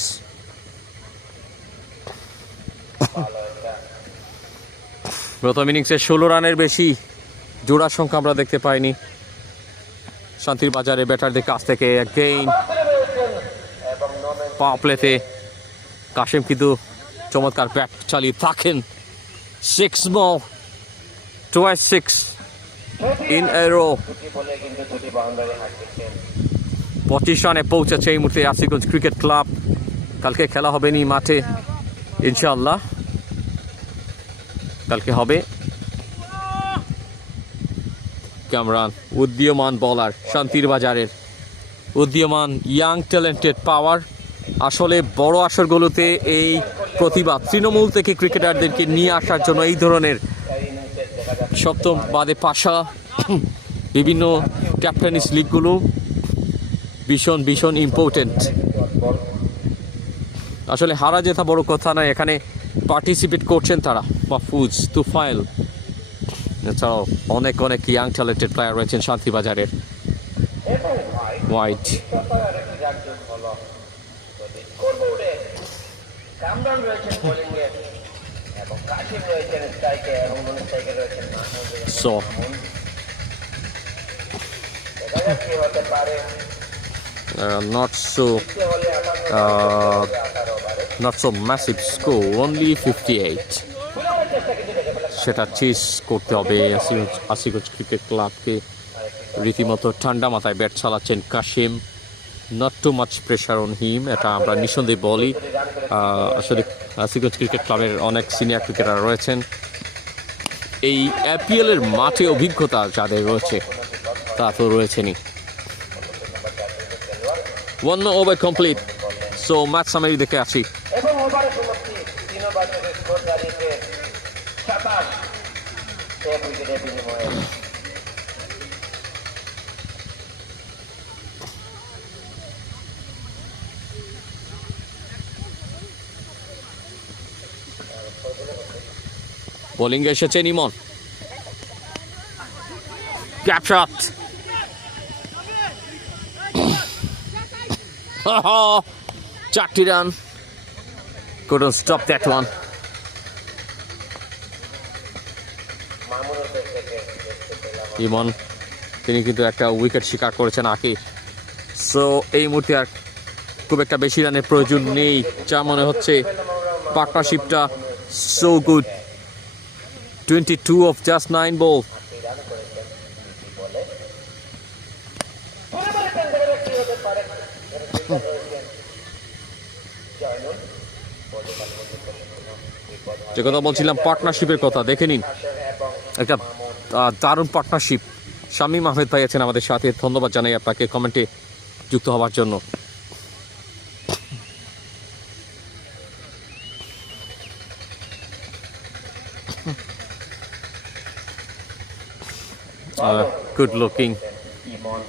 প্রথম ইনিংসে 16 রানের বেশি জোড়া সংখ্যা আমরা দেখতে পাইনি। শান্তির বাজারে ব্যাটারদের কাছ থেকে অ্যাগেইন পাওয়ার প্লেতে কাশেম কিন্তু চমৎকার ব্যাট চালিয়ে থাকেন। 6 more, twice 6 in a row। 25 রানে পৌঁছেছে এই মুহূর্তে আসিগঞ্জ ক্রিকেট ক্লাব। কালকে খেলা হবে নি মাঠে ইনশাআল্লাহ, কালকে হবে কামরান উদীয়মান বলার, শান্তির বাজারের উদীয়মান ইয়াং ট্যালেন্টেড পাওয়ার। আসলে বড় আসরগুলোতে এই প্রতিভা তৃণমূল থেকে ক্রিকেটারদেরকে নিয়ে আসার জন্য এই ধরনের সপ্তম বাদে পাশা বিভিন্ন ক্যাপ্টেনিস লিগগুলো ভীষণ ভীষণ ইম্পর্টেন্ট। আসলে হারা জেতা বড় কথা নয়, এখানে পার্টিসিপেট করছেন তারা। মাহফুজ, তুফাইল, এছাড়াও অনেক অনেক ইয়াং ট্যালেন্টেড প্লেয়ার রয়েছেন শান্তিবাজারের। হোয়াইট কামরান রয়েছেন বোলিংয়ে এবং কাশিম রয়েছেন স্ট্রাইকে এবং নন স্ট্রাইকে রয়েছেন সো দেখা যাক কি হতে পারে। not so not so massive score, only 58. সেটা চেস করতে হবে আশিগঞ্জ ক্রিকেট ক্লাবকে। রীতিমতো ঠান্ডা মাথায় ব্যাট চালাচ্ছেন Kashim, not too much pressure on him, এটা আমরা নিঃসন্দেহে বলি। আসলে আশিগঞ্জ ক্রিকেট ক্লাবের অনেক সিনিয়র ক্রিকেটার রয়েছেন, এই আইপিএল এর মাঠে অভিজ্ঞতা যাদের রয়েছে তা তো রয়েছেনই। 1 over complete, so match summary দেখে আসি। এবং ওভারে সমাপ্তি 3 ওভার থেকে স্কোর দাঁড়িয়েছে 27 এক উইকেটের বিনিময়ে। বোলিং এসেছেন ইমন, ক্যাপ শট, চারটি run, couldn't stop that one. ইমন তিনি কিন্তু একটা উইকেট শিকার করেছেন আগে, সো এই মুহূর্তে আর খুব একটা বেশি রানের প্রয়োজন নেই যা মনে হচ্ছে। পার্টনারশিপটা so good, 22 of just 9 ball. যে কথা বলছিলাম পার্টনারশিপের কথা, দেখে নিন একটা দারুণ পার্টনারশিপ। শামীম আহমেদ ভাই আছেন আমাদের সাথে, ধন্যবাদ জানাই আপনাকে কমেন্টে যুক্ত হওয়ার জন্য। গুড লুকিং, ইমন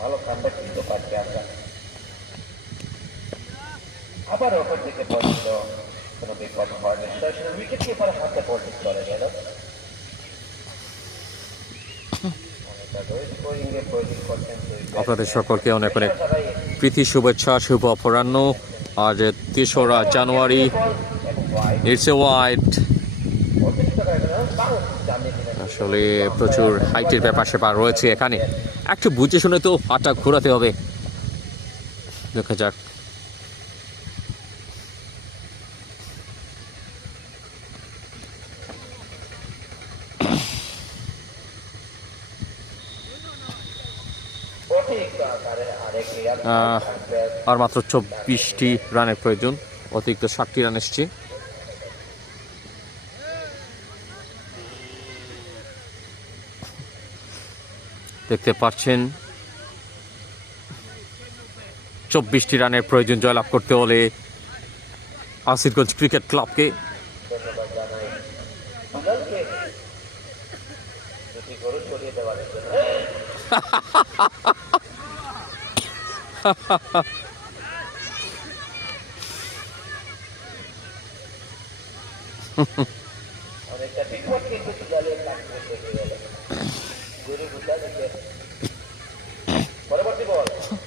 ভালো কামব্যাক দিতে পারছে আমরা। আবার ওপর দিকে বল ছিল, কোনো বিপদ হয়নি, সরাসরি উইকেট কিপারের হাতে বলটি চলে গেল। আপনাদের সকলকে অনেক অনেক প্রীতি শুভেচ্ছা, শুভ অপরাহ্ন। আজ 3রা জানুয়ারি, ইটস এ ওয়াইড। আসলে প্রচুর হাইটের ব্যাপার স্যাপার রয়েছে এখানে, একটু বুঝে শুনে তো হাতটা ঘোরাতে হবে। দেখা যাক। আর মাত্র 24টি রানের প্রয়োজন, অতিরিক্ত 60টি রান এসছে। দেখতে পাচ্ছেন 24টি রানের প্রয়োজন জয়লাভ করতে হলে আসিরগঞ্জ ক্রিকেট ক্লাবকে। অনেকটা বিপদ কিন্তু দলের কাজ করতে গেল। গুরু গুলা দিকে পরবর্তী বল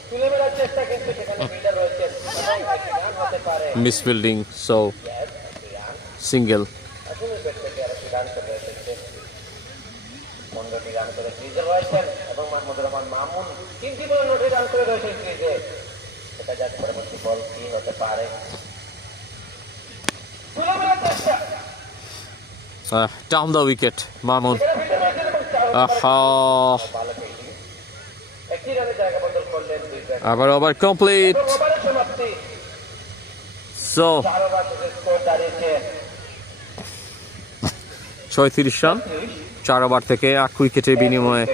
তুলে মেলার চেষ্টা, কিন্তু সেখানে ফিল্ডার রয়েছে, রান হতে পারে। Miss fielding, so single. আসলে ব্যাট থেকে আরেকটি রান চলে এসেছে। 15টি রান করে ক্রিজে রয়েছেন এবং মাহমুদুর রহমান মামুন 3টি বলে 9টি রান করে রয়েছেন ক্রিজে। এটা যাক পরবর্তী বল কি হতে পারে। তুলে মেলার চেষ্টা, ডাউন দ্য উইকেট মামুন। একটি রানে জায়গা বদল করলেন দুই ব্যাটসম্যান। আবার ওভার কমপ্লিট, ওভারের সমাপ্তি সো 4 ওভার থেকে স্কোর দাঁড়িয়েছে 36 রান 4 ওভার থেকে 8 উইকেটের বিনিময়ে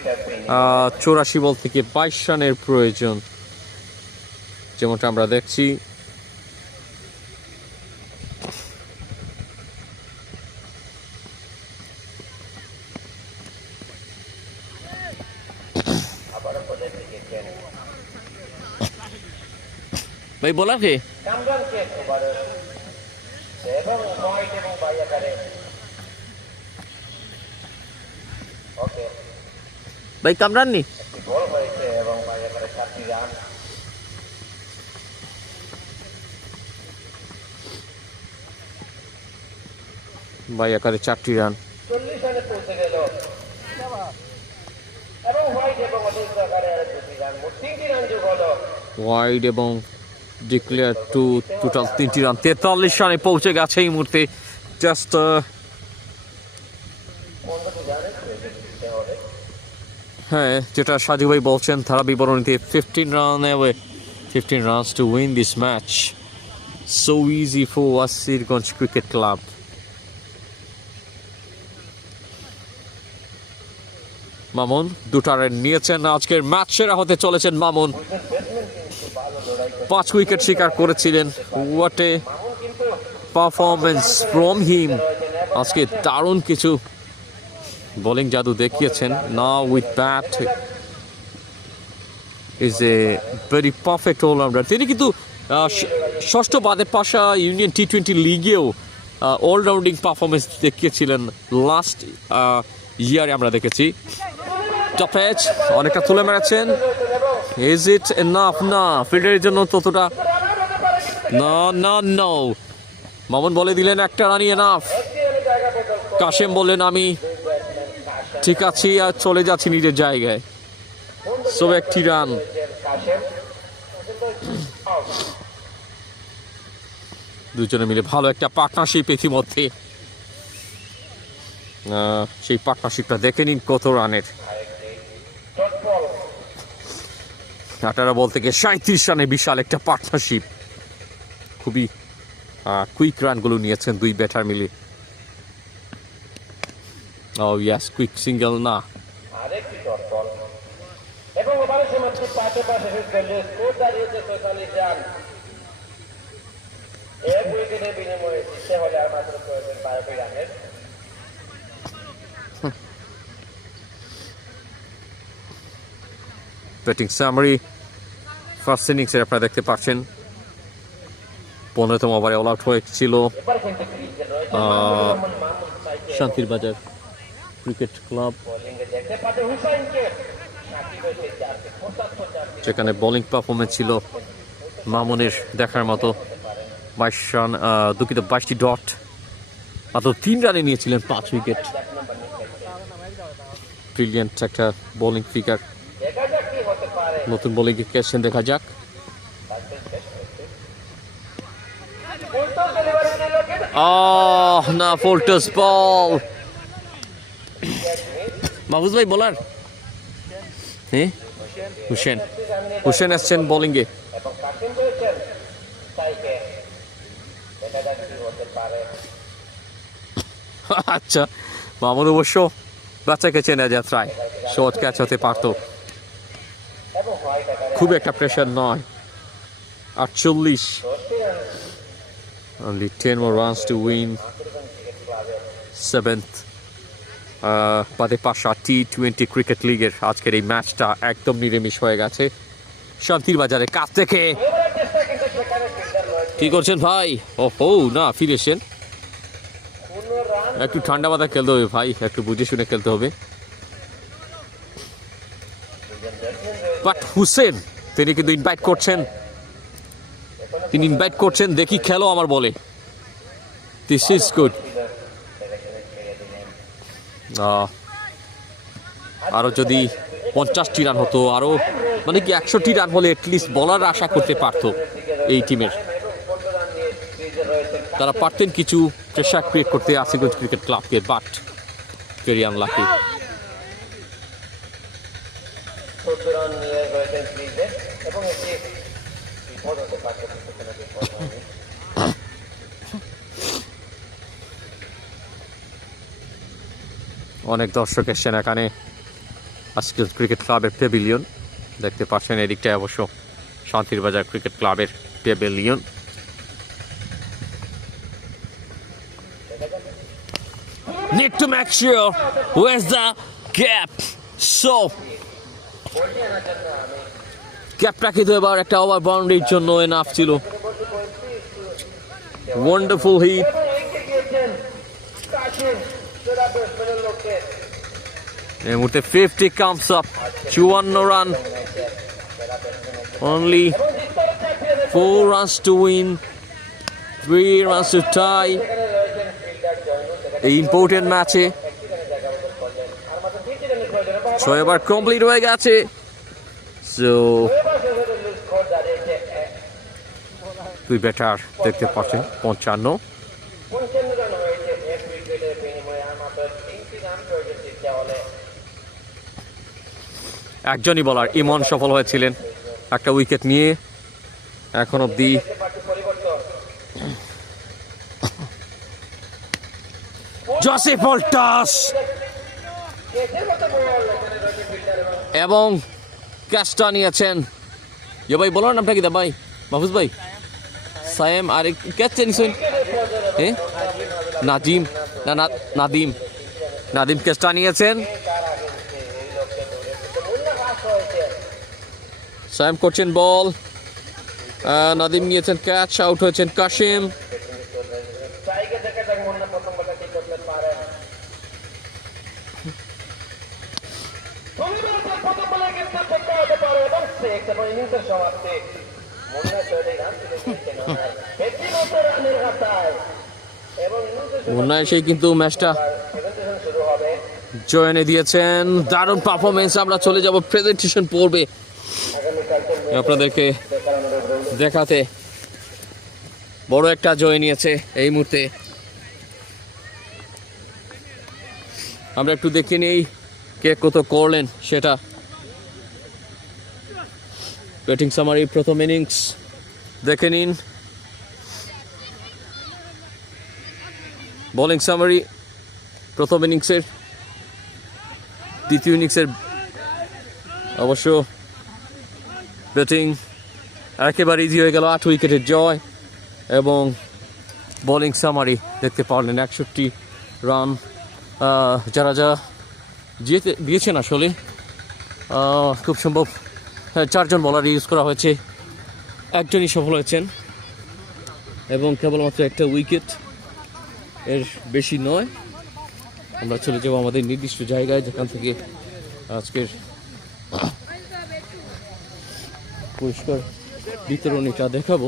84 বল থেকে 22 রানের প্রয়োজন, যেমনটা আমরা দেখছি। ভাই বলার কে কামরানকে ওভার এবং হোয়াইট এবং বাই আকারে ওকে ভাই কামরান নি একটি বল হয়েছে এবং বাই আকারে 4টি রান। ভাই আকারে 4টি রান 40 রানে পৌঁছে গেল এবং হোয়াইট এবং অতিরিক্ত আকারে আর 2টি রান, মোট 3টি রান যোগ হলো। ওয়াইড এবং ডিক্লেয়ার টু, টোটাল 3টি রান, 43 রানে পৌঁছে গেছে এই মুহূর্তে। জাস্ট হ্যাঁ, যেটা সাজু ভাই বলছেন ধারা বিবরণীতে 15 run away, 15 runs to win this match. So easy for Wasirganj cricket club. Mamun 2টা রান নিয়েছেন, আজকের ম্যাচ সেরা হতে চলেছেন মামুন। 5 উইকেট শিকার করেছিলেন। What a performance from him. আজকে দারুণ কিছু বোলিং জাদু দেখিয়েছেন। Now with bat is a very perfect allrounder. তিনি কিন্তু ষষ্ঠ বাদে পাশা ইউনিয়ন টি20 লিগেও অলরাউন্ডিং পারফরমেন্স দেখিয়েছিলেন। লাস্ট ইয়ারে আমরা দেখেছি। টপ এজ অনেকটা তুলে মেরেছেন। Is it enough? না, ফিল্ডারের জন্য ততটা না না নো। মামুন বলে দিলেন একটা রানই এনাফ। কাশেম বললেন আমি ঠিক আছি আর চলে যাচ্ছি নিজের জায়গায়। সো 1টি রান। দুজনে মিলে ভালো একটা পার্টনারশিপ ইতিমধ্যে। সেই পার্টনারশিপটা দেখে নিন কত রানের। 18 বল থেকে 37 রানে বিশাল একটা পার্টনারশিপ। খুবই কুইক রানগুলো নিয়েছেন দুই ব্যাটার মিলে। ও ইয়াস, কুইক সিঙ্গেল না। আরেকটি শর্ট বল এবং ওভারের সমাপ্তি পাশে পাশে শেষ করলে স্কোর দাঁড়িয়েছে 45 রান। এক উইকেটের বিনিময়ে জিততে হলে আর মাত্র প্রয়োজন 12টি রানের। ব্যাটিং সামারি ফার্স্ট ইনিংসের আপনারা দেখতে পাচ্ছেন। 15তম ওভারে অল আউট হয়েছিল এবার কিন্তু ক্রিজে রয়েছে শান্তির বাজার ক্রিকেট ক্লাব, বোলিংয়ে দেখতে পাচ্ছে হুসাইনকে। সাকিব হয়েছে 75 যেখানে বোলিং পারফরমেন্স ছিল মামুনের দেখার মতো। 22 রান, দুঃখিত 22টি ডট, মাত্র 3 রানে নিয়েছিলেন 5 উইকেট। ব্রিলিয়ান্ট একটা বোলিং ফিগার। দেখা যাক কি হতে পারে। নতুন বোলিং ক্যাশন দেখা যাক। না, ফোল্টাস বল। মাহফুজ ভাই বোলার, হ্যাঁ হুসেন, হুসেন আসছেন বোলিংয়ে। এবং কাশিম রয়েছেন তাইকে। দেখা যাক কি হতে পারে। আচ্ছা, মামুন অবশ্য বাচ্চাকে চেনা যাত্রায় শর্ট ক্যাচ হতে পারত। এবং হোয়াইট আকারে খুব একটা প্রেশার নয়। 48, only 10 more runs to win 7th বাদে পাশা টি20 ক্রিকেট লিগের আজকের এই ম্যাচটা একদম নিরামিষ হয়ে গেছে। শান্তির বাজারে কাছ থেকে কি করছেন ভাই? ও না, ফিরেছেন। একটু ঠান্ডা মাথায় খেলতে হবে ভাই, একটু বুঝে শুনে খেলতে হবে। বাট হুসেন তিনি কিন্তু ইনভাইট করছেন, দেখি খেলো আমার বলে। This is good. আরো যদি 50টি রান হতো, আরো মানে কি 100টি রান হলে এটলিস্ট বলার আশা করতে পারতো এই টিমের। তারা পারতেন কিছু প্রেশার ক্রিয়েট করতে আসিগঞ্জ ক্রিকেট ক্লাবকে, বাট ভেরি আনলাকি। 70 রান নিয়ে রয়েছেন ক্রিজে এবং একটি বিপদ হতে পারছে। বিপদ। অনেক দর্শক এসছেন এখানে। আজকের ক্রিকেট ক্লাবের প্যাভিলিয়ন দেখতে পাচ্ছেন, এদিকটায় অবশ্য শান্তির বাজার ক্রিকেট ক্লাবের pavilion. Need to make sure where's the gap. So গ্যাপটা কিন্তু এবার একটা ওভার বাউন্ডারির জন্য এনাফ ছিল। Wonderful hit. এই মুহূর্তে 50 comes up, 54 রান, only 4 runs to win, 3 runs to tie এই ইম্পর্টেন্ট ম্যাচে। সো এবার কমপ্লিট হয়ে গেছে। সো দুই ব্যাটার দেখতে পাচ্ছেন 55। একজনই বলার ইমন সফল হয়েছিলেন একটা উইকেট নিয়ে এখন অব্দি। জসে পল্টাস এবং ক্যাচটা নিয়েছেন। ইয়ে ভাই বলার নামটা কি দা ভাই? মাহফুজ ভাই, সায়েম আর ক্যাচ নিছেন নাজিম না নাদিম। নাদিম ক্যাচটা নিয়েছেন। সায়েম করছেন বল, নাদিম নিয়েছেন ক্যাচ, আউট হয়েছেন কাশিম। মুন্না এসেই কিন্তু ম্যাচটা জয় এনে দিয়েছেন। দারুণ পারফরমেন্স। আমরা চলে যাব প্রেজেন্টেশন পর্বে আপনাদেরকে দেখাতে। বড় একটা জয় নিয়েছে এই মুহূর্তে। আমরা একটু দেখে নেই কে কত করলেন সেটা। ব্যাটিং সামারি প্রথম ইনিংস দেখে নিন। বোলিং সামারি প্রথম ইনিংসের, দ্বিতীয় ইনিংসের অবশ্য ব্যাটিং একেবারে ইজি হয়ে গেল, 8 উইকেটের জয়। এবং বোলিং সামারি দেখতে পারলেন 61 রান। যারা দিয়েছেন আসলে খুব সম্ভব 4 জন বোলার ইউজ করা হয়েছে, একজনই সফল হয়েছেন এবং কেবলমাত্র একটা উইকেট, এর বেশি নয়। আমরা চলে যাব আমাদের নির্দিষ্ট জায়গায়, যেখান থেকে আজকের পুরস্কার বিতরণীটা দেখাবো।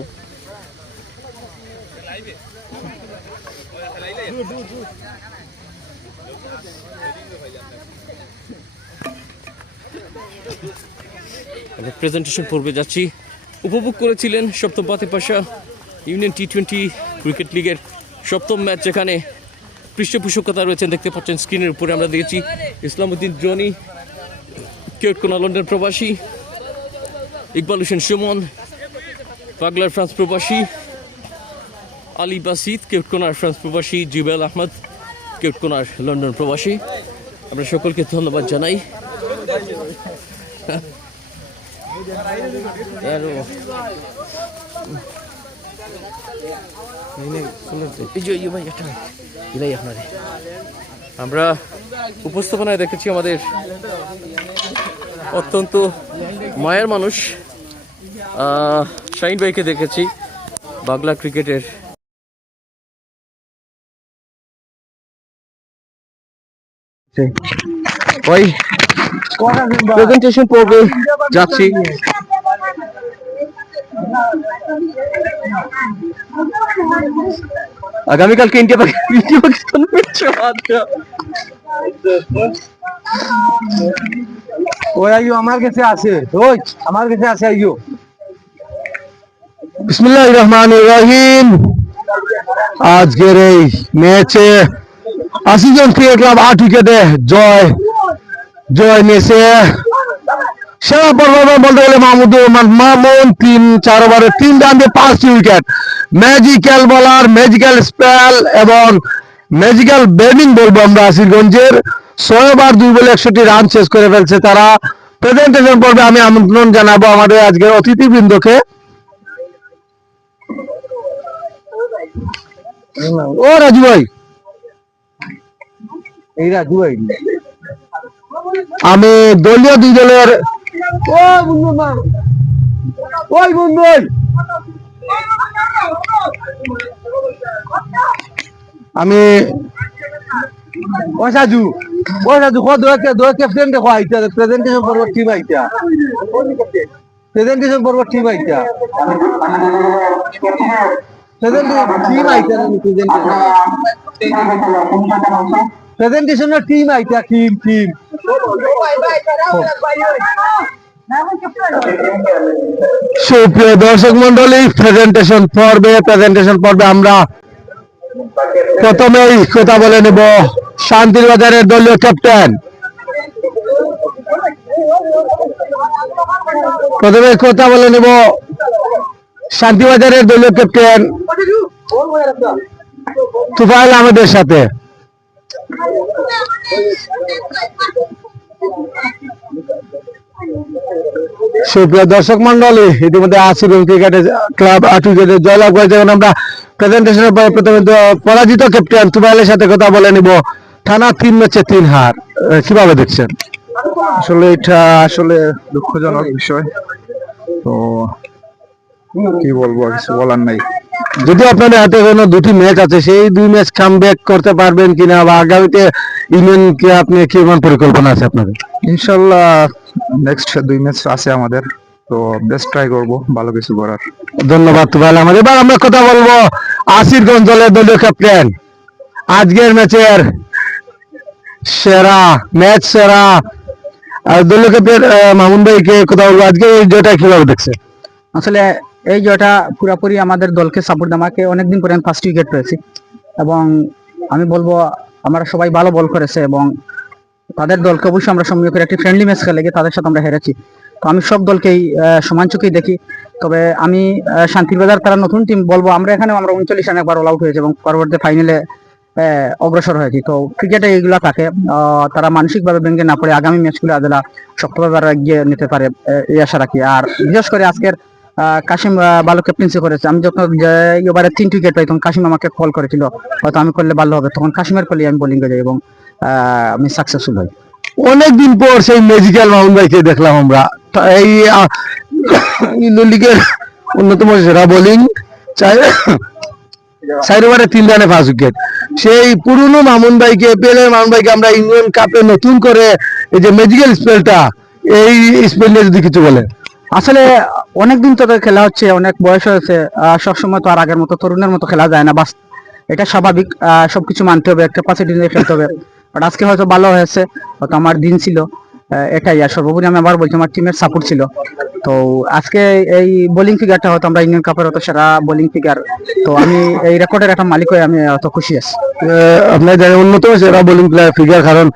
আমরা প্রেজেন্টেশন পর্বে যাচ্ছি। উপভোগ করেছিলেন সপ্তম পাশা ইউনিয়ন টি20 ক্রিকেট লিগের সপ্তম ম্যাচ, যেখানে পৃষ্ঠপোষকতা রয়েছেন দেখতে পাচ্ছেন স্ক্রিনের উপরে। আমরা দেখেছি ইসলামউদ্দিন জনি, কেউটকোনা লন্ডন প্রবাসী, ইকবাল হোসেন সুমন পাগলার ফ্রান্স প্রবাসী, আলী বাসিদ কেউটকোনার ফ্রান্স প্রবাসী, জুবেল আহমদ কেউটকোনার লন্ডন প্রবাসী। আমরা সকলকে ধন্যবাদ জানাই। আমরা উপস্থাপনায় দেখেছি আমাদের অত্যন্ত মায়ের মানুষ শাহিন ভাইকে দেখেছি বাংলা ক্রিকেটের ওই প্রেজেন্টেশন পর্বে যাচ্ছি। আগামীকালকে ইন্ডিয়া পাকিস্তান ওই আইও আমার কাছে আছে, ওই আমার কাছে আছে আইও। বিসমিল্লাহির রহমানির রহিম। আজকের এই ম্যাচে আসিজন ক্রিকেট ক্লাব 8 উইকেটে জয় নিয়েছে। সেরা পারফরম্যান্স বলতে গেলে মাহমুদুর রহমান মামুন 3-4 ওভারে 3 রান দিয়ে 5 উইকেট। ম্যাজিক্যাল বলার, ম্যাজিক্যাল স্পেল এবং ম্যাজিক্যাল ব্যাটিং বলবো আমরা আসিরগঞ্জের। 6 ওভার 2 বলে 61 রান শেষ করে ফেলছে তারা। প্রেজেন্টেশন পর্বে আমি আমন্ত্রণ জানাবো আমাদের আজকের অতিথিবৃন্দকে। ও রাজু ভাই, এই রাজু ভাই আমি দলীয় দুই দলের আমি সাজু ক্যাপ্টেন দেখো আইতা প্রেজেন্টেশন পর্ব টিম আইতা প্রেজেন্টেশন পর্ব টিম আইতা প্রেজেন্টেশনের টিম আইতা টিম সুপ্রিয় দর্শক মন্ডলী, প্রেজেন্টেশন পর্বে আমরা প্রথমেই কথা বলে নেব শান্তির বাজারের দলীয় ক্যাপ্টেন। প্রথমে কথা বলে নেব শান্তিবাজারের দলীয় ক্যাপ্টেন তুফাইল আহমেদের সাথে। সুপ্রিয় দর্শক মন্ডলী, ইতিমধ্যে আসিফ ক্রিকেট ক্লাব আটুইকেটে জয়লাভ করেছে। এখন আমরা প্রেজেন্টেশনের পরে প্রথমে পরাজিত ক্যাপ্টেন তুফাইলের সাথে কথা বলে নিব। টানা 3 ম্যাচে 3 হার, কিভাবে দেখছেন? আসলে এটা আসলে দুঃখজনক বিষয়, তো কি বলবো, কিছু বলার নাই। যদি আপনাদের হাতে কোনো 2টি ম্যাচ আছে, সেই 2 ম্যাচ কামব্যাক করতে পারবেন কিনা, বা আগামীতে ইউনিয়নকে আপনি কি পরিকল্পনা আছে আপনাদের? ইনশাল্লাহ নেক্সট 2 ম্যাচ আছে আমাদের, তো বেস্ট ট্রাই করবো ভালো কিছু করার। ধন্যবাদ তুফাইল আহমেদ। এবার আমরা কথা বলবো আসিরগঞ্জ দলের দলীয় ক্যাপ্টেন, আজকের ম্যাচের সেরা দলীয় ক্যাপ্টেন মামুন ভাইকে কথা বলবো। আজকে এই জয়টা কিভাবে দেখছে? আসলে এই জয়টা পুরোপুরি আমাদের দলকে সাপোর্ট, আমাকে অনেকদিন পরে আমি ফার্স্ট উইকেট পেয়েছি এবং আমি বলবো আমরা সবাই ভালো বল করেছে এবং তাদের দলকে অবশ্যই আমরা সম্মান করে একটি ফ্রেন্ডলি ম্যাচ খেলে গিয়ে তাদের সাথে আমরা হেরেছি। তো আমি সব দলকেই সমান চোখেই দেখি। তবে আমি শান্তির বাজার তারা নতুন টিম বলবো, আমরা 39 রানে একবার অল আউট হয়েছে এবং পরবর্তী ফাইনালে অগ্রসর হয়েছি। তো ক্রিকেটে এইগুলা থাকে, তারা মানসিকভাবে ভেঙে না পড়ে আগামী ম্যাচগুলো আদালা শক্তভাবে এগিয়ে নিতে পারে এই আশা রাখি। আর বিশেষ করে আজকের কাশিম ভালো ক্যাপ্টেন্সি করেছে। আমি যখন এবারে 3 উইকেট পাই তখন কাশিম আমাকে কল করেছিল, হয়তো আমি করলে ভালো হবে, তখন কাশিমের কলে আমি বোলিং যাই এবং আমি সাকসেসফুল হই। অনেকদিন পর সেই ম্যাজিক্যাল মামুন ভাইকে দেখলাম আমরা। এই লিগের অন্যতম সেরা বোলিং, 4 ওভারে 3 রানে 5 উইকেট। সেই পুরনো মামুন ভাইকে, পেলের মামুন ভাইকে আমরা ইউনিয়ন কাপে নতুন করে এই যে ম্যাজিক্যাল স্পেলটা, এই স্পেল নিয়ে যদি কিছু বলেন। আসলে অনেকদিন তো খেলা হচ্ছে, অনেক বয়স হয়েছে, সবসময় তো আর আগের মতো তরুণের মতো খেলা যায় না, বাস এটা স্বাভাবিক। সবকিছু মানতে হবে, একটা ক্যাপাসিটি নিয়ে খেলতে হবে। বাট আজকে হয়তো ভালো হয়েছে, হয়তো আমার দিন ছিল, এটাই। আর সর্বোপরি আমি আবার বলছি আমার টিমের সাপোর্ট ছিল। তো আজকে এই বোলিং ফিগারটা হয়তো আমরা ইউনিয়ন কাপের হতো সেরা বোলিং ফিগার। তো আমি এই রেকর্ডের একটা মালিক হয়ে আমি অত খুশি আছি। আপনার জানেন অন্যতম সেরা বোলিং প্লেয়ার ফিগার, কারণ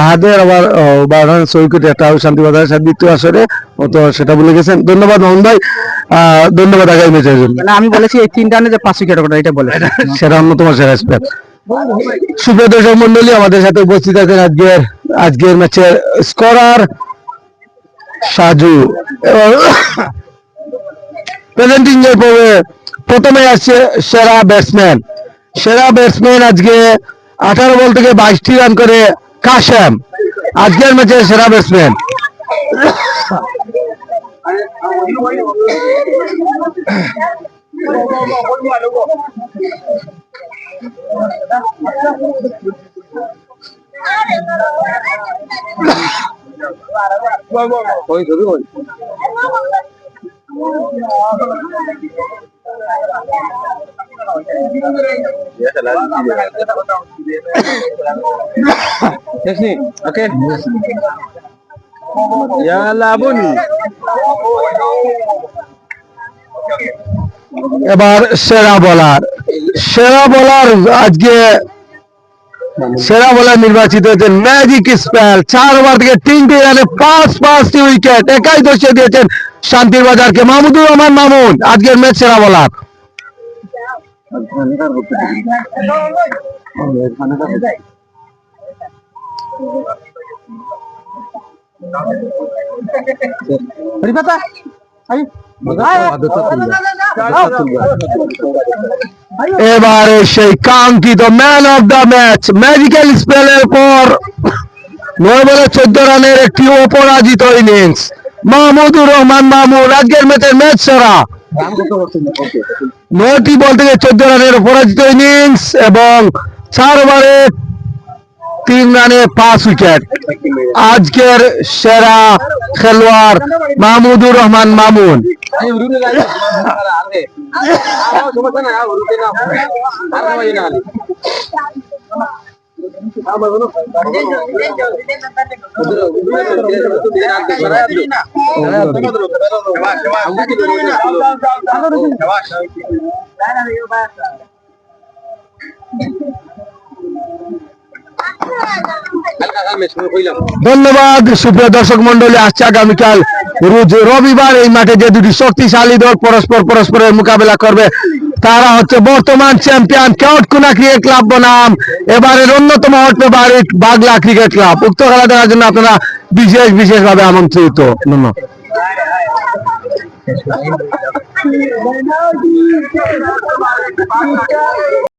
আহাদের আবার বারণ সৈকত একটা শান্তিবাজারের সাথে দ্বিতীয় আসরে, তো সেটা বলে গেছেন। ধন্যবাদ মোহন ভাই, ধন্যবাদ আগামী ম্যাচের জন্য। মানে আমি বলেছি এই 3 রানে যে 5 উইকেট ওটা, এটা বলে সেরা অন্যতম সেরা স্পেল। সুপ্রিয় দর্শক মন্ডলী, আমাদের সাথে উপস্থিত আছেন আজকের ম্যাচের স্কোরার সাজু। প্রেজেন্টিং এর পরে প্রথমে আসছে সেরা ব্যাটসম্যান আজকে 18 বল থেকে 22টি রান করে কাশেম, আজকের ম্যাচের সেরা ব্যাটসম্যান। ওকে ইয়ালা বনি এবার সেরা বলার আজকে সেরা বলার নির্বাচিত হয়েছেন ম্যাজিক স্পেল। 4 ওভার থেকে 3টি রানে 5টি উইকেট একাই দর্শে দিয়েছেন শান্তির বাজারকে মাহমুদুর রহমান মামুন, আজকের ম্যাচ সেরা বলার। রিফাতা আই এবারে সেই কাঙ্ক্ষিত man of the match magical স্পেলের পর 9 বলে 14 রানের একটি অপরাজিত ইনিংস মাহমুদুর রহমান মামুন আজকের ম্যাচের ম্যাচ সেরা 9টি বল থেকে 14 রানের অপরাজিত ইনিংস এবং 4 ওভারে 3 রানে 5 উইকেট আজকের সেরা খেলোয়াড় মাহমুদুর রহমান মামুন। ধন্যবাদ সুপ্রিয় দর্শক মন্ডলী। আসছে আগামীকাল রোজ রবিবার এই মাঠে যে দুটি শক্তিশালী দল পরস্পরের মোকাবেলা করবে তারা হচ্ছে বর্তমান চ্যাম্পিয়ন কেওটকুনা ক্রিকেট ক্লাব বনাম এবারের অন্যতম হট ফেভারিট বাগলা ক্রিকেট ক্লাব। উক্ত খেলা দেখার জন্য আপনারা বিশেষভাবে আমন্ত্রিত। ধন্যবাদ।